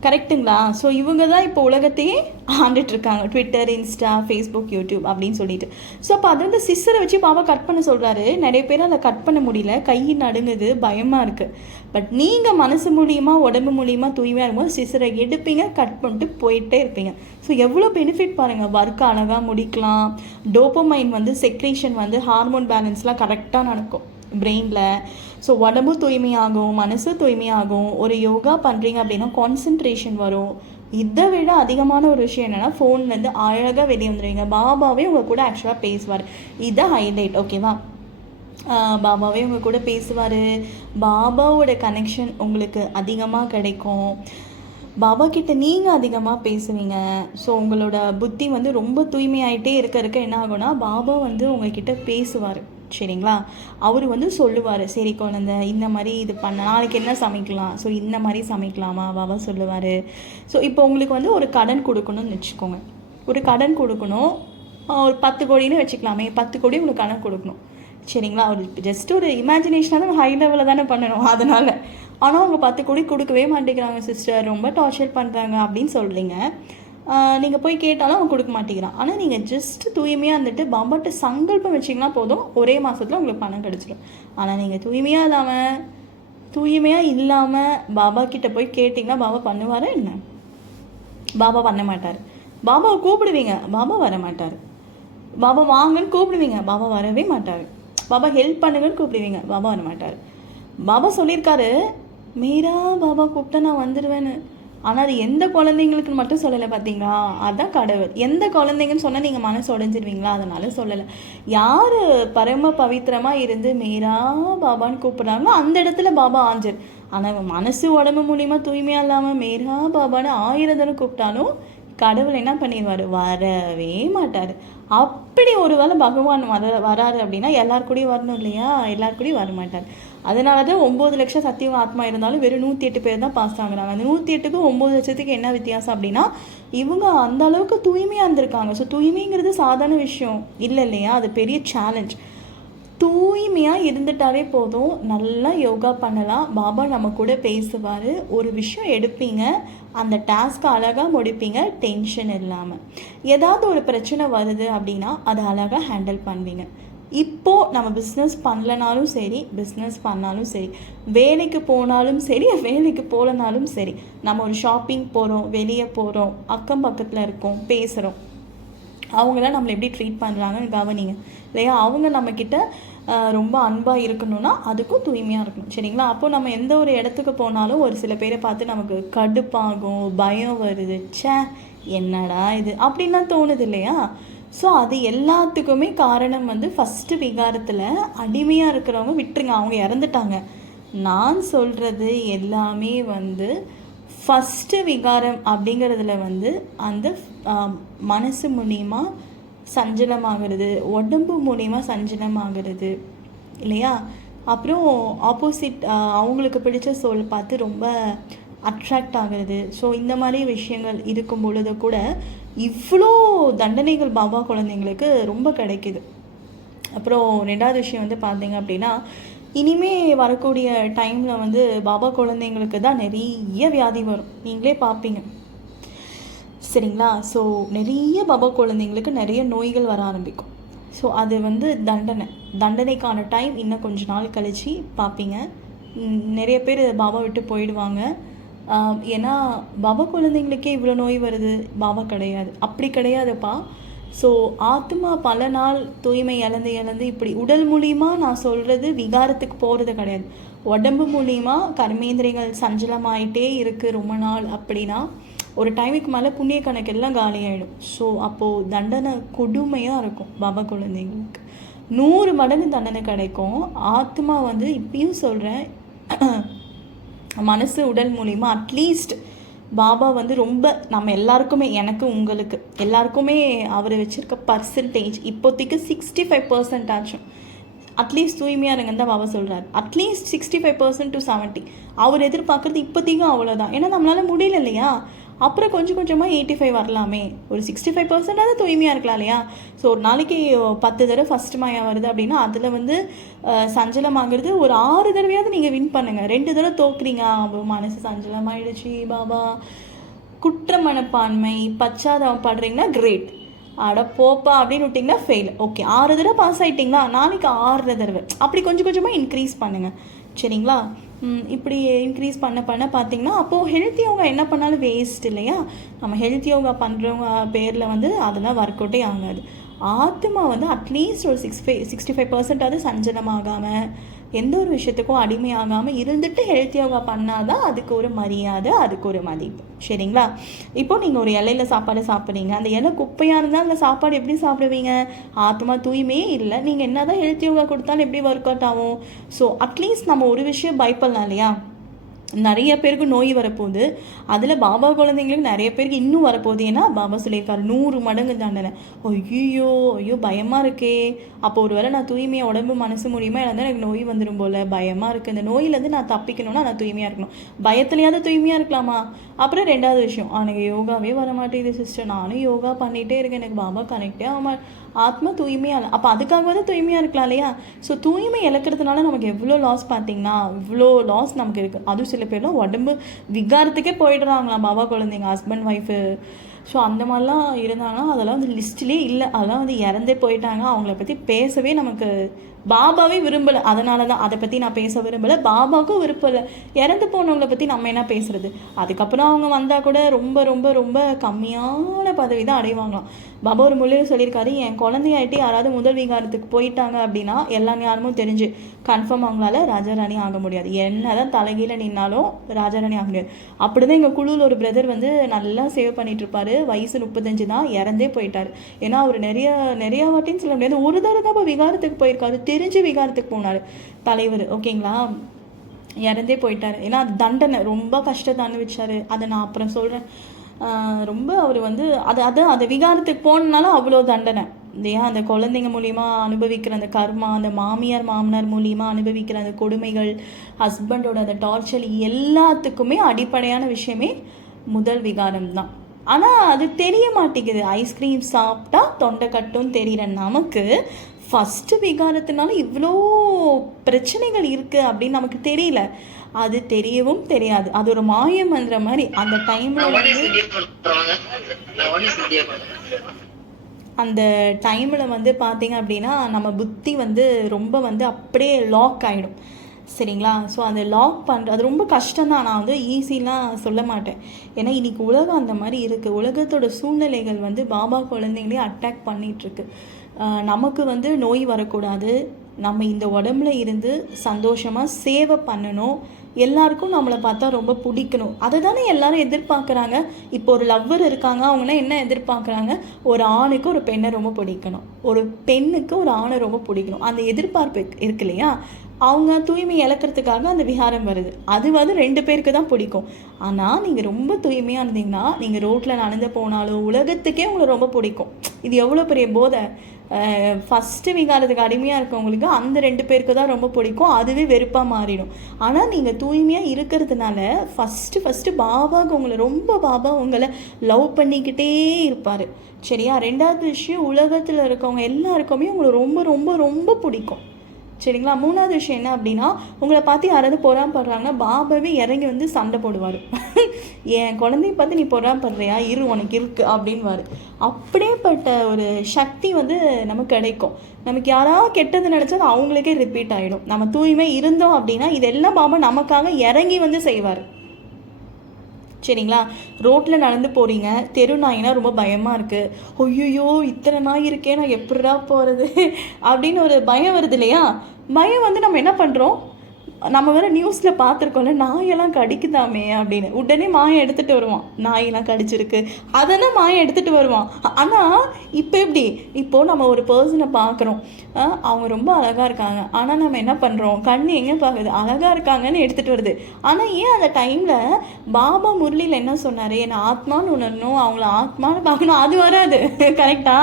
கரெக்டுங்களா? ஸோ இவங்க தான் இப்போ உலகத்தையே ஆண்டுட்ருக்காங்க. ட்விட்டர், இன்ஸ்டா, ஃபேஸ்புக், யூடியூப் அப்படின்னு சொல்லிட்டு. ஸோ அப்போ அது வந்து சிஸ்ஸரை வச்சு பாபா கட் பண்ண சொல்கிறாரு. நிறைய பேர் அதை கட் பண்ண முடியல, கை நடுங்குது, பயமாக இருக்குது. பட் நீங்கள் மனசு மூலியமாக, உடம்பு மூலியமாக தூய்மையாக இருக்கும்போது சிஸ்ஸரை எடுப்பீங்க, கட் பண்ணிட்டு போயிட்டே இருப்பீங்க. ஸோ எவ்வளோ பெனிஃபிட் பாருங்கள். ஒர்க் அழகாக முடிக்கலாம். டோபமைன் வந்து செக்ரேஷன் வந்து ஹார்மோன் பேலன்ஸ்லாம் கரெக்டாக நடக்கும் பிரெயினில். ஸோ உடம்பு தூய்மையாகும், மனசு தூய்மையாகும். ஒரு யோகா பண்ணுறீங்க அப்படின்னா கான்சன்ட்ரேஷன் வரும். இதை விட அதிகமான ஒரு விஷயம் என்னென்னா, ஃபோன்லேருந்து அழகாக வெளியே வந்துடுவீங்க. பாபாவே உங்கள் கூட ஆக்சுவலாக பேசுவார். இதுதான் ஹைலைட், ஓகேவா? பாபாவே உங்கள் கூட பேசுவார். பாபாவோட கனெக்ஷன் உங்களுக்கு அதிகமாக கிடைக்கும். பாபா கிட்ட நீங்கள் அதிகமாக பேசுவீங்க. ஸோ உங்களோட புத்தி வந்து ரொம்ப தூய்மையாயிட்டே இருக்க என்ன ஆகும்னா, பாபா வந்து உங்ககிட்ட பேசுவார். சரிங்களா? அவர் வந்து சொல்லுவார், சரி குழந்தை இந்த மாதிரி இது பண்ண, நாளைக்கு என்ன சமைக்கலாம், ஸோ இந்த மாதிரி சமைக்கலாமா, பாபா சொல்லுவார். ஸோ இப்போ உங்களுக்கு வந்து ஒரு கடன் கொடுக்கணும்னு வச்சுக்கோங்க. ஒரு கடன் கொடுக்கணும், ஒரு 10 கோடின்னு வச்சுக்கலாமே. 10 கோடி உங்களுக்கு கடன் கொடுக்கணும். சரிங்களா? ஒரு ஜஸ்ட் ஒரு இமேஜினேஷனாக தான், ஹை லெவலில் தானே பண்ணணும் அதனால். ஆனால் அவங்க 10 கோடி கொடுக்கவே மாட்டேங்கிறாங்க சிஸ்டர், ரொம்ப டார்ச்சர் பண்ணுறாங்க அப்படின்னு சொல்கிறீங்க. நீங்கள் போய் கேட்டாலும் அவன் கொடுக்க மாட்டேங்கிறான். ஆனால் நீங்கள் ஜஸ்ட் தூய்மையாக இருந்துட்டு பாபாட்ட சங்கல்பம் வச்சிங்கன்னா போதும், ஒரே மாதத்தில் உங்களுக்கு பணம் கிடச்சிடும். ஆனால் நீங்கள் தூய்மையாக இல்லாமல் பாபா கிட்டே போய் கேட்டிங்கன்னா பாபா பண்ணுவாரா என்ன? பாபா பண்ண மாட்டார். பாபாவை கூப்பிடுவீங்க, பாபா வர மாட்டார். பாபா வாங்கன்னு கூப்பிடுவீங்க, பாபா வரவே மாட்டார். பாபா ஹெல்ப் பண்ணுங்கன்னு கூப்பிடுவீங்க, பாபா வர மாட்டார். பாபா சொல்லியிருக்காரு, மீரா பாபா கூப்பிட்டா நான் வந்துடுவேன்னு. ஆனால் அது எந்த குழந்தைங்களுக்குன்னு மட்டும் சொல்லலை, பார்த்தீங்களா? அதுதான் கடவுள். எந்த குழந்தைங்கன்னு சொன்னால் நீங்கள் மனசு உடைஞ்சிருவீங்களா? அதனால சொல்லலை. யார் பரம பவித்திரமாக இருந்து மீரா பாபான்னு கூப்பிட்றாங்களோ அந்த இடத்துல பாபா ஆஞ்சர். ஆனால் மனசு உடம்பு மூலிமா தூய்மையாக இல்லாமல் மீரா பாபான்னு 1000 தடவை கூப்பிட்டாலும் கடவுள் என்ன பண்ணிடுவார்? வரவே மாட்டார். அப்படி ஒரு வேளை பகவான் வராரு அப்படின்னா எல்லாருக்கூடையும் வரணும் இல்லையா? எல்லாருக்கூடையும் வர மாட்டார். அதனால தான் 9 லட்சம் சத்தியவ ஆத்மா இருந்தாலும் வெறும் 108 பேர் தான் பாஸ் ஆகுறாங்க. அந்த 108க்கும் 9 லட்சத்துக்கு என்ன வித்தியாசம் அப்படின்னா, இவங்க அந்த அளவுக்கு தூய்மையாக இருந்திருக்காங்க. ஸோ தூய்மைங்கிறது சாதாரண விஷயம் இல்லை இல்லையா? அது பெரிய சேலஞ்ச். தூய்மையாக இருந்துட்டாவே போதும், நல்லா யோகா பண்ணலாம். பாபா நம்ம கூட பேசுவார். ஒரு விஷயம் எடுப்பீங்க, அந்த டாஸ்க்கை அழகாக முடிப்பீங்க, டென்ஷன் இல்லாமல். ஏதாவது ஒரு பிரச்சனை வருது அப்படின்னா அதை அழகாக ஹேண்டில் பண்ணுவீங்க. இப்போது நம்ம பிஸ்னஸ் பண்ணலனாலும் சரி, பிஸ்னஸ் பண்ணாலும் சரி, வேலைக்கு போனாலும் சரி, வேலைக்கு போகலனாலும் சரி, நம்ம ஒரு ஷாப்பிங் போகிறோம், வெளியே போகிறோம், அக்கம் பக்கத்தில் இருக்கோம், பேசுகிறோம், அவங்களாம் நம்மளை எப்படி ட்ரீட் பண்ணுறாங்கன்னு கவனிங்க இல்லையா? அவங்க நம்மக்கிட்ட ரொம்ப அன்பாக இருக்கணும்னா அதுக்கும் தூய்மையாக இருக்கணும். சரிங்களா? அப்போது நம்ம எந்த ஒரு இடத்துக்கு போனாலும் ஒரு சில பேரை பார்த்து நமக்கு கடுப்பாகும், பயம் வருது, ச்சே என்னடா இது அப்படின்லாம் தோணுது இல்லையா? ஸோ அது எல்லாத்துக்குமே காரணம் வந்து ஃபஸ்ட்டு விகாரத்தில் அடிமையாக இருக்கிறவங்க விட்டுருங்க, அவங்க இறந்துட்டாங்க. நான் சொல்கிறது எல்லாமே வந்து ஃபஸ்ட்டு விகாரம் அப்படிங்கிறதுல வந்து அந்த மனசு மூலிமா சஞ்சலமாகிறது, உடம்பு மூலிமா சஞ்சலமாகிறது இல்லையா? அப்புறம் ஆப்போசிட் அவங்களுக்கு பிடிச்ச சோல் பார்த்து ரொம்ப அட்ராக்ட் ஆகிறது. ஸோ இந்த மாதிரி விஷயங்கள் இருக்கும் பொழுது கூட இவ்வளோ தண்டனைகள் பாபா குழந்தைங்களுக்கு ரொம்ப கிடைக்கிது. அப்புறம் 2வது விஷயம் வந்து பார்த்தீங்க அப்படின்னா, இனிமே வரக்கூடிய டைமில் வந்து பாபா குழந்தைங்களுக்கு தான் நிறைய வியாதி வரும். நீங்களே பார்ப்பீங்க சரிங்களா? ஸோ நிறைய பாபா குழந்தைங்களுக்கு நிறைய நோய்கள் வர ஆரம்பிக்கும். ஸோ அது வந்து தண்டனைக்கான டைம் இன்னும் கொஞ்ச நாள் கழித்து பார்ப்பீங்க. நிறைய பேர் பாபா விட்டு போயிடுவாங்க. ஏன்னா பாபா குழந்தைங்களுக்கே இவ்வளோ நோய் வருது, பாபா கிடையாது, அப்படி கிடையாதுப்பா. ஸோ ஆத்மா பல நாள் தூய்மை இழந்து இழந்து இப்படி உடல் மூலிமா நான் சொல்கிறது விகாரத்துக்கு போகிறது கிடையாது, உடம்பு மூலிமா கர்மேந்திரியங்கள் சஞ்சலமாயிட்டே இருக்குது ரொம்ப நாள் அப்படின்னா ஒரு டைமுக்கு மேலே புண்ணிய கணக்கெல்லாம் காலியாகிடும். ஸோ அப்போது தண்டனை கொடுமையாக இருக்கும். பாபா குழந்தைங்களுக்கு 100 மடங்கு தண்டனை கிடைக்கும். ஆத்மா வந்து இப்பயும் சொல்கிறேன், மனசு உடல் மூலிமா அட்லீஸ்ட் பாபா வந்து ரொம்ப நம்ம எல்லாருக்குமே, எனக்கு உங்களுக்கு எல்லாருக்குமே அவர் வச்சுருக்க பர்சன்டேஜ் இப்போதைக்கு 65% ஆச்சும் அட்லீஸ்ட் தூய்மையாக இருங்கன்னு தான் பாபா சொல்கிறார். அட்லீஸ்ட் 65% to 70 அவர் எதிர்பார்க்குறது இப்போதைக்கும் அவ்வளோதான். ஏன்னா நம்மளால் முடியல இல்லையா, அப்புறம் கொஞ்சம் கொஞ்சமாக 85 வரலாமே, ஒரு 65% தூய்மையாக இருக்கலாம் இல்லையா. ஸோ ஒரு நாளைக்கு 10 தடவை ஃபஸ்ட் மாயா வருது அப்படின்னா அதில் வந்து சஞ்சலமாகிறது ஒரு 6 தடவையாவது நீங்கள் வின் பண்ணுங்கள். 2 தடவை தோக்குறீங்க, மனசு சஞ்சலமாயிடுச்சு பாபா, குற்ற மனப்பான்மை பச்சாதாபம் படுறீங்கன்னா கிரேட், அட போப்பா அப்படின்னு விட்டிங்கன்னா ஃபெயில். ஓகே 6 தடவை பாஸ் ஆகிட்டிங்களா, நாளைக்கு 6 தடவை அப்படி கொஞ்சம் கொஞ்சமாக இன்க்ரீஸ் பண்ணுங்கள் சரிங்களா. இப்படி இன்க்ரீஸ் பண்ண பார்த்தீங்கன்னா அப்போது ஹெல்த் யோகா என்ன பண்ணாலும் வேஸ்ட் இல்லையா. நம்ம ஹெல்த் யோகா பண்ணுறவங்க பேரில் வந்து அதெல்லாம் ஒர்க் அவுட்டே ஆகாது. ஆத்மா வந்து அட்லீஸ்ட் ஒரு 65% சஞ்சலமாகாமல் எந்த ஒரு விஷயத்துக்கும் அடிமையாகாமல் இருந்துட்டு ஹெல்த் யோகா பண்ணாதான் அதுக்கு ஒரு மரியாதை, அதுக்கு ஒரு மதிப்பு சரிங்களா. இப்போ நீங்கள் ஒரு இலையில சாப்பாடு சாப்பிட்றீங்க, அந்த இலை குப்பையாக இருந்தால் அந்த சாப்பாடு எப்படி சாப்பிடுவீங்க, ஆத்மா தூய்மையே இல்லை, நீங்கள் என்ன தான் ஹெல்த் யோகா கொடுத்தாலும் எப்படி ஒர்க் அவுட் ஆகும். ஸோ அட்லீஸ்ட் நம்ம ஒரு விஷயம் பயப்படலாம் இல்லையா. நிறைய பேருக்கு நோய் வரப்போகுது, அதில் பாபா குழந்தைங்களுக்கு நிறைய பேருக்கு இன்னும் வரப்போகுது. ஏன்னா பாபா சொல்லியிருக்காரு 100 மடங்கு தண்டனை. ஐயோ ஐயோ பயமாக இருக்கே, அப்போ ஒரு வேளை நான் தூய்மையாக உடம்பு மனசு மூலியமாக இருந்தால் எனக்கு நோய் வந்துடும் போல், பயமாக இருக்குது, இந்த நோயிலேருந்து நான் தப்பிக்கணும்னா நான் தூய்மையாக இருக்கணும். பயத்துலையாவது தூய்மையாக இருக்கலாமா. அப்புறம் 2வது விஷயம், எனக்கு யோகாவே வர மாட்டேங்குது சிஸ்டர், நானும் யோகா பண்ணிகிட்டே இருக்கேன், எனக்கு பாபா கனெக்டே ஆகாம, ஆத்மா தூய்மையாக இல்லை, அப்போ அதுக்காக வந்து தூய்மையாக இருக்கலாம் இல்லையா. ஸோ தூய்மை இழக்கிறதுனால நமக்கு எவ்வளோ லாஸ் பார்த்தீங்கன்னா, இவ்வளோ லாஸ் நமக்கு இருக்குது. அதுவும் சில பேர்லாம் உடம்பு விகாரத்துக்கே போயிடுறாங்களாம் பாபா குழந்தைங்க, ஹஸ்பண்ட் ஒய்ஃபு. ஸோ அந்த மாதிரிலாம் இருந்தாங்கன்னா அதெல்லாம் வந்து லிஸ்ட்லேயே இல்லை, அதெல்லாம் வந்து இறந்தே போயிட்டாங்க. அவங்கள பற்றி பேசவே நமக்கு பாபாவே விரும்பலை, அதனால தான் அதை பற்றி நான் பேச விரும்பலை, பாபாவுக்கும் விருப்பம். இறந்து போனவங்களை பற்றி நம்ம என்ன பேசுகிறது. அதுக்கப்புறம் அவங்க வந்தால் கூட ரொம்ப ரொம்ப ரொம்ப கம்மியான பதவி தான் அடைவாங்களாம். பாபா ஒரு மொழியில் சொல்லியிருக்காரு, என் குழந்தையாயிட்டு யாராவது முதல் விகாரத்துக்கு போயிட்டாங்க அப்படின்னா எல்லா ஞானமும் தெரிஞ்சு கன்ஃபார்ம் அவங்களால ராஜாராணி ஆக முடியாது. என்ன தான் தலைகீழ நின்னாலும் ராஜாராணி ஆக முடியாது. அப்படி தான் எங்கள் குழுவில் ஒரு பிரதர் வந்து நல்லா சேவ் பண்ணிகிட்ருப்பாரு, வயசு 35 தான், இறந்தே போயிட்டார். ஏன்னா அவர் நிறையா வாட்டின்னு சொல்ல முடியாது, ஒரு தடவை தான் விகாரத்துக்கு போயிருக்காரு, தெரிஞ்சு விகாரத்துக்கு போனார் தலைவர் ஓகேங்களா, இறந்தே போயிட்டார். ஏன்னா அது தண்டனை ரொம்ப கஷ்டத்தை அனுபவிச்சார். அதை நான் அப்புறம் சொல்கிறேன். ரொம்ப அவர் வந்து அது விகாரத்துக்கு போனனால அவ்வளோ தண்டனை இல்லையா. அந்த குழந்தைங்க மூலிமா அனுபவிக்கிற அந்த கர்மா, அந்த மாமியார் மாமனார் மூலிமா அனுபவிக்கிற அந்த கொடுமைகள், ஹஸ்பண்டோட அந்த டார்ச்சர், எல்லாத்துக்குமே அடிப்படையான விஷயமே முதல் விகாரம் தான். ஆனால் அது தெரிய மாட்டேங்குது. ஐஸ்கிரீம் சாப்பிட்டா தொண்டை கட்டும் தெரிகிற நமக்கு ஃபஸ்ட்டு விகாரத்தினால இவ்வளோ பிரச்சனைகள் இருக்குது அப்படின்னு நமக்கு தெரியல. அது தெரியவும் தெரியாது, அது ஒரு மாயம் பண்ற மாதிரி அந்த டைமில் வந்து பார்த்தீங்க அப்படின்னா நம்ம புத்தி வந்து ரொம்ப வந்து அப்படியே லாக் ஆகிடும் சரிங்களா. ஸோ அந்த லாக் பண்ணுறது அது ரொம்ப கஷ்டம்தான், நான் வந்து ஈஸிலாம் சொல்ல மாட்டேன். ஏன்னா இன்றைக்கி உலகம் அந்த மாதிரி இருக்குது, உலகத்தோட சூழ்நிலைகள் வந்து பாபா குழந்தைங்களே அட்டாக் பண்ணிகிட்ருக்கு. நமக்கு வந்து நோய் வரக்கூடாது, நம்ம இந்த உடம்புல இருந்து சந்தோஷமாக சேவை பண்ணணும், எல்லாருக்கும் நம்மளை பார்த்தா ரொம்ப பிடிக்கணும், அதை தானே எல்லாரும் எதிர்பார்க்குறாங்க. இப்போ ஒரு லவ்வர் இருக்காங்க, அவங்களாம் என்ன எதிர்பார்க்குறாங்க, ஒரு ஆணுக்கு ஒரு பெண்ணை ரொம்ப பிடிக்கணும், ஒரு பெண்ணுக்கு ஒரு ஆணை ரொம்ப பிடிக்கணும், அந்த எதிர்பார்ப்பு இருக்கு இல்லையா. அவங்க தூய்மை இழக்கிறதுக்காக அந்த விகாரம் வருது, அது வந்து 2 பேருக்கு தான் பிடிக்கும். ஆனால் நீங்கள் ரொம்ப தூய்மையாக இருந்தீங்கன்னா நீங்கள் ரோட்டில் நடந்து போனாலும் உலகத்துக்கே உங்களை ரொம்ப பிடிக்கும். இது எவ்வளோ பெரிய போதை. ஃபஸ்ட்டு விகாரத்துக்கு அடிமையாக இருக்கவங்களுக்கு அந்த 2 பேருக்கு தான் ரொம்ப பிடிக்கும், அதுவே வெறுப்பாக மாறிடும். ஆனால் நீங்கள் தூய்மையாக இருக்கிறதுனால ஃபஸ்ட்டு பாபாவுக்கு உங்களை ரொம்ப பாபா உங்களை லவ் பண்ணிக்கிட்டே இருப்பார் சரியா. 2வது விஷயம், உலகத்தில் இருக்கவங்க எல்லாருக்குமே உங்களை ரொம்ப ரொம்ப ரொம்ப பிடிக்கும் சரிங்களா. 3வது விஷயம் என்ன அப்படின்னா, உங்களை பார்த்து யாராவது பொறாமப்படுறாங்கன்னா பாபாவே இறங்கி வந்து சண்டை போடுவார். என் குழந்தைய பார்த்து நீ பொறாமப்படுறியா, இரு உனக்கு இருக்குது அப்படின்வார். அப்படியேப்பட்ட ஒரு சக்தி வந்து நமக்கு கிடைக்கும். நமக்கு யாராவது கெட்டது நினச்சா அவங்களுக்கே ரிப்பீட் ஆகிடும். நம்ம தூய்மை இருந்தோம் அப்படின்னா இதெல்லாம் பாபா நமக்காக இறங்கி வந்து செய்வார் சரிங்களா? ரோட்டில் நடந்து போகிறீங்க, தெரு நாய்னா ரொம்ப பயமாக இருக்குது. ஐயோ இத்தனை நாய் இருக்கே, நான் எப்படிடா போகிறது அப்படின்னு ஒரு பயம் வருது இல்லையா? பயம் வந்து நம்ம என்ன பண்ணுறோம், நம்ம வேறு நியூஸில் பார்த்துருக்கோம்ல, நாயெல்லாம் கடிக்குதாமே அப்படின்னு. உடனே மாயம் எடுத்துகிட்டு வருவான், நாயெல்லாம் கடிச்சிருக்கு, அதெல்லாம் மாயம் எடுத்துகிட்டு வருவான். ஆனால் இப்போ எப்படி, இப்போது நம்ம ஒரு பர்சனை பார்க்குறோம், அவங்க ரொம்ப அழகாக இருக்காங்க, ஆனால் நம்ம என்ன பண்ணுறோம், கண் எங்கே பார்க்குது, அழகாக இருக்காங்கன்னு எடுத்துகிட்டு வருது. ஆனால் ஏன் அந்த டைமில் பாபா முரளியில் என்ன சொன்னார், என்னை ஆத்மான்னு உணரணும், அவங்கள ஆத்மான்னு பார்க்கணும், அது வராது. கரெக்டா?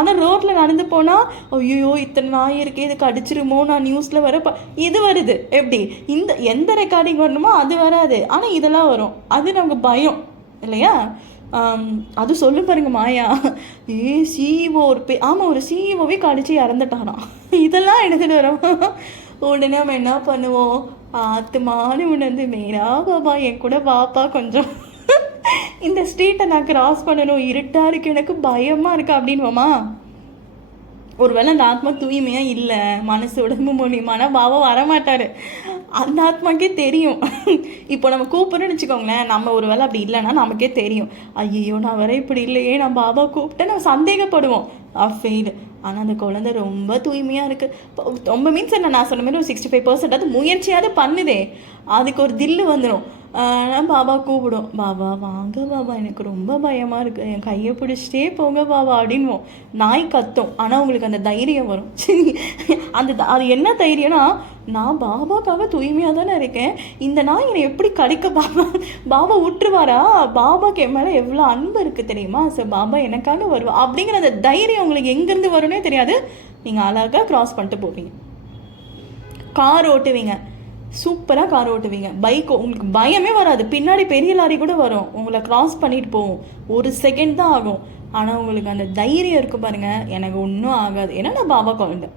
ஆனால் ரோட்டில் நடந்து போனால் ஐயோ இத்தனை நாய் இருக்கே, இது கடிச்சிருமோ, நான் நியூஸில் வர இது வருது. எப்படி, இந்த எந்த ரெக்கார்டிங் வரணுமோ அது வராது, ஆனால் இதெல்லாம் வரும். அது நமக்கு பயம் இல்லையா? அது சொல்லு பாருங்க மாயா, சிஇஓ ஒரு ஆமாம், ஒரு சிஇஓவே கடிச்சு இறந்துட்டாராம். இதெல்லாம் எடுத்துகிட்டு வரோம். உடனே நம்ம என்ன பண்ணுவோம், ஆத்துமானு உணர்ந்து மேரா பாபா என் கூட பாப்பா கொஞ்சம் இந்த ஸ்ட்ரீட்டை நான் கிராஸ் பண்ணணும், இருட்டாக இருக்கு, எனக்கு பயமாக இருக்கு அப்படின்வோமா? ஒருவேளை அந்த ஆத்மா தூய்மையாக இல்லை, மனசு உடம்பு மூலியமான பாபா வரமாட்டார், அந்த ஆத்மாக்கே தெரியும். இப்போ நம்ம கூப்பிட்றோன்னு வச்சுக்கோங்களேன், நம்ம ஒரு வேளை அப்படி இல்லைன்னா நமக்கே தெரியும், ஐயோ நான் வர இப்படி இல்லையே, நான் பாபா கூப்பிட்டேன், நம்ம சந்தேகப்படுவோம், ஃபெயிலு. ஆனால் அந்த குழந்தை ரொம்ப தூய்மையாக இருக்குது. ரொம்ப மீன்ஸ் என்ன, நான் சொன்ன மாதிரி ஒரு 65% அது முயற்சியாவது பண்ணுதே, அதுக்கு ஒரு தில்லு வந்துடும். பாபா கூப்பிடும், பாபா வாங்க பாபா, எனக்கு ரொம்ப பயமாக இருக்குது, என் கையை பிடிச்சிட்டே போங்க பாபா அப்படின்வோம். நாய் கத்தும், ஆனால் உங்களுக்கு அந்த தைரியம் வரும். அது என்ன தைரியம்னா, நான் பாபாக்காக தூய்மையாக தானே இருக்கேன், இந்த நாய் என்னை எப்படி கடிக்க பாபா விட்டுருவாரா, பாபாக்கு என் மேலே எவ்வளோ அன்பு இருக்குது தெரியுமா, சார் பாபா எனக்காக வருவா அப்படிங்கிற அந்த தைரியம் உங்களுக்கு எங்கேருந்து வரும்னே தெரியாது. நீங்கள் அழகாக க்ராஸ் பண்ணிட்டு போவீங்க. கார் ஓட்டுவீங்க, சூப்பராக கார் ஓட்டுவீங்க. பைக் உங்களுக்கு பயமே வராது, பின்னாடி பெரிய லாரி கூட வரும், உங்களை க்ராஸ் பண்ணிட்டு போகும், 1 செகண்ட் தான் ஆகும். ஆனால் உங்களுக்கு அந்த தைரியம் இருக்குது பாருங்கள், எனக்கு ஒன்றும் ஆகாது, ஏன்னா நான் பாபா குழந்தை.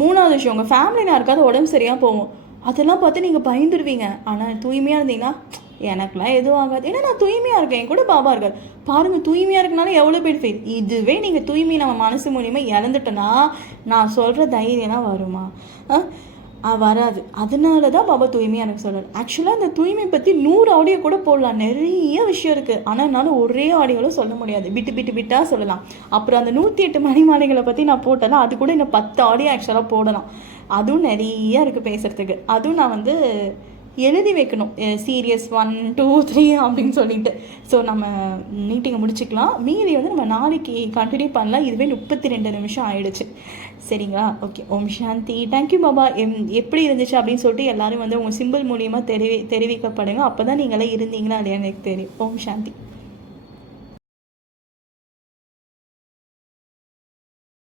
3வது விஷயம், உங்கள் ஃபேமிலியில் யாருக்காவது உடம்பு சரியாக போகும், அதெல்லாம் பார்த்து நீங்கள் பயந்துடுவீங்க. ஆனால் தூய்மையாக இருந்தீங்கன்னா எனக்குலாம் எதுவும் ஆகாது, ஏன்னா நான் தூய்மையாக இருக்கேன், என் கூட பாபா இருக்கார் பாருங்கள். தூய்மையாக இருக்கனால எவ்வளோ பேர் ஃபீல். இதுவே நீங்கள் தூய்மை நம்ம மனசு மூலியமாக இழந்துட்டோன்னா நான் சொல்கிற தைரியம்லாம் வருமா? வராது. அதனால தான் பாபா தூய்மையாக எனக்கு சொல்கிறார். ஆக்சுவலாக இந்த தூய்மை பற்றி 100 ஆடியோ கூட போடலாம், நிறைய விஷயம் இருக்குது. ஆனால் என்னால் ஒரே ஆடியோவில் சொல்ல முடியாது, பிட்டாக சொல்லலாம். அப்புறம் அந்த 108 மணிமாலைகளை பற்றி நான் போட்டேன்னா அது கூட இன்னும் 10 ஆடியோ ஆக்சுவலாக போடலாம். அதுவும் நிறைய இருக்குது பேசுகிறதுக்கு. அதுவும் நான் வந்து எழுதி வைக்கணும், சீரியஸ் 1 2 3 அப்படின்னு சொல்லிட்டு. ஸோ நம்ம மீட்டிங்கை முடிச்சுக்கலாம், மீதி வந்து நம்ம நாளைக்கு கண்டினியூ பண்ணலாம். இதுவே 32 நிமிஷம் ஆயிடுச்சு, சரிங்களா? ஓகே, ஓம் சாந்தி. தேங்க்யூ பாபா. எப்படி இருந்துச்சு அப்படின்னு சொல்லிட்டு எல்லோரும் வந்து உங்கள் சிம்பிள் மூலியமாக தெரிவிக்கப்படுங்க. அப்போ தான் நீங்களாம் இருந்தீங்களா இல்லையா எனக்கு தெரியும். ஓம் சாந்தி.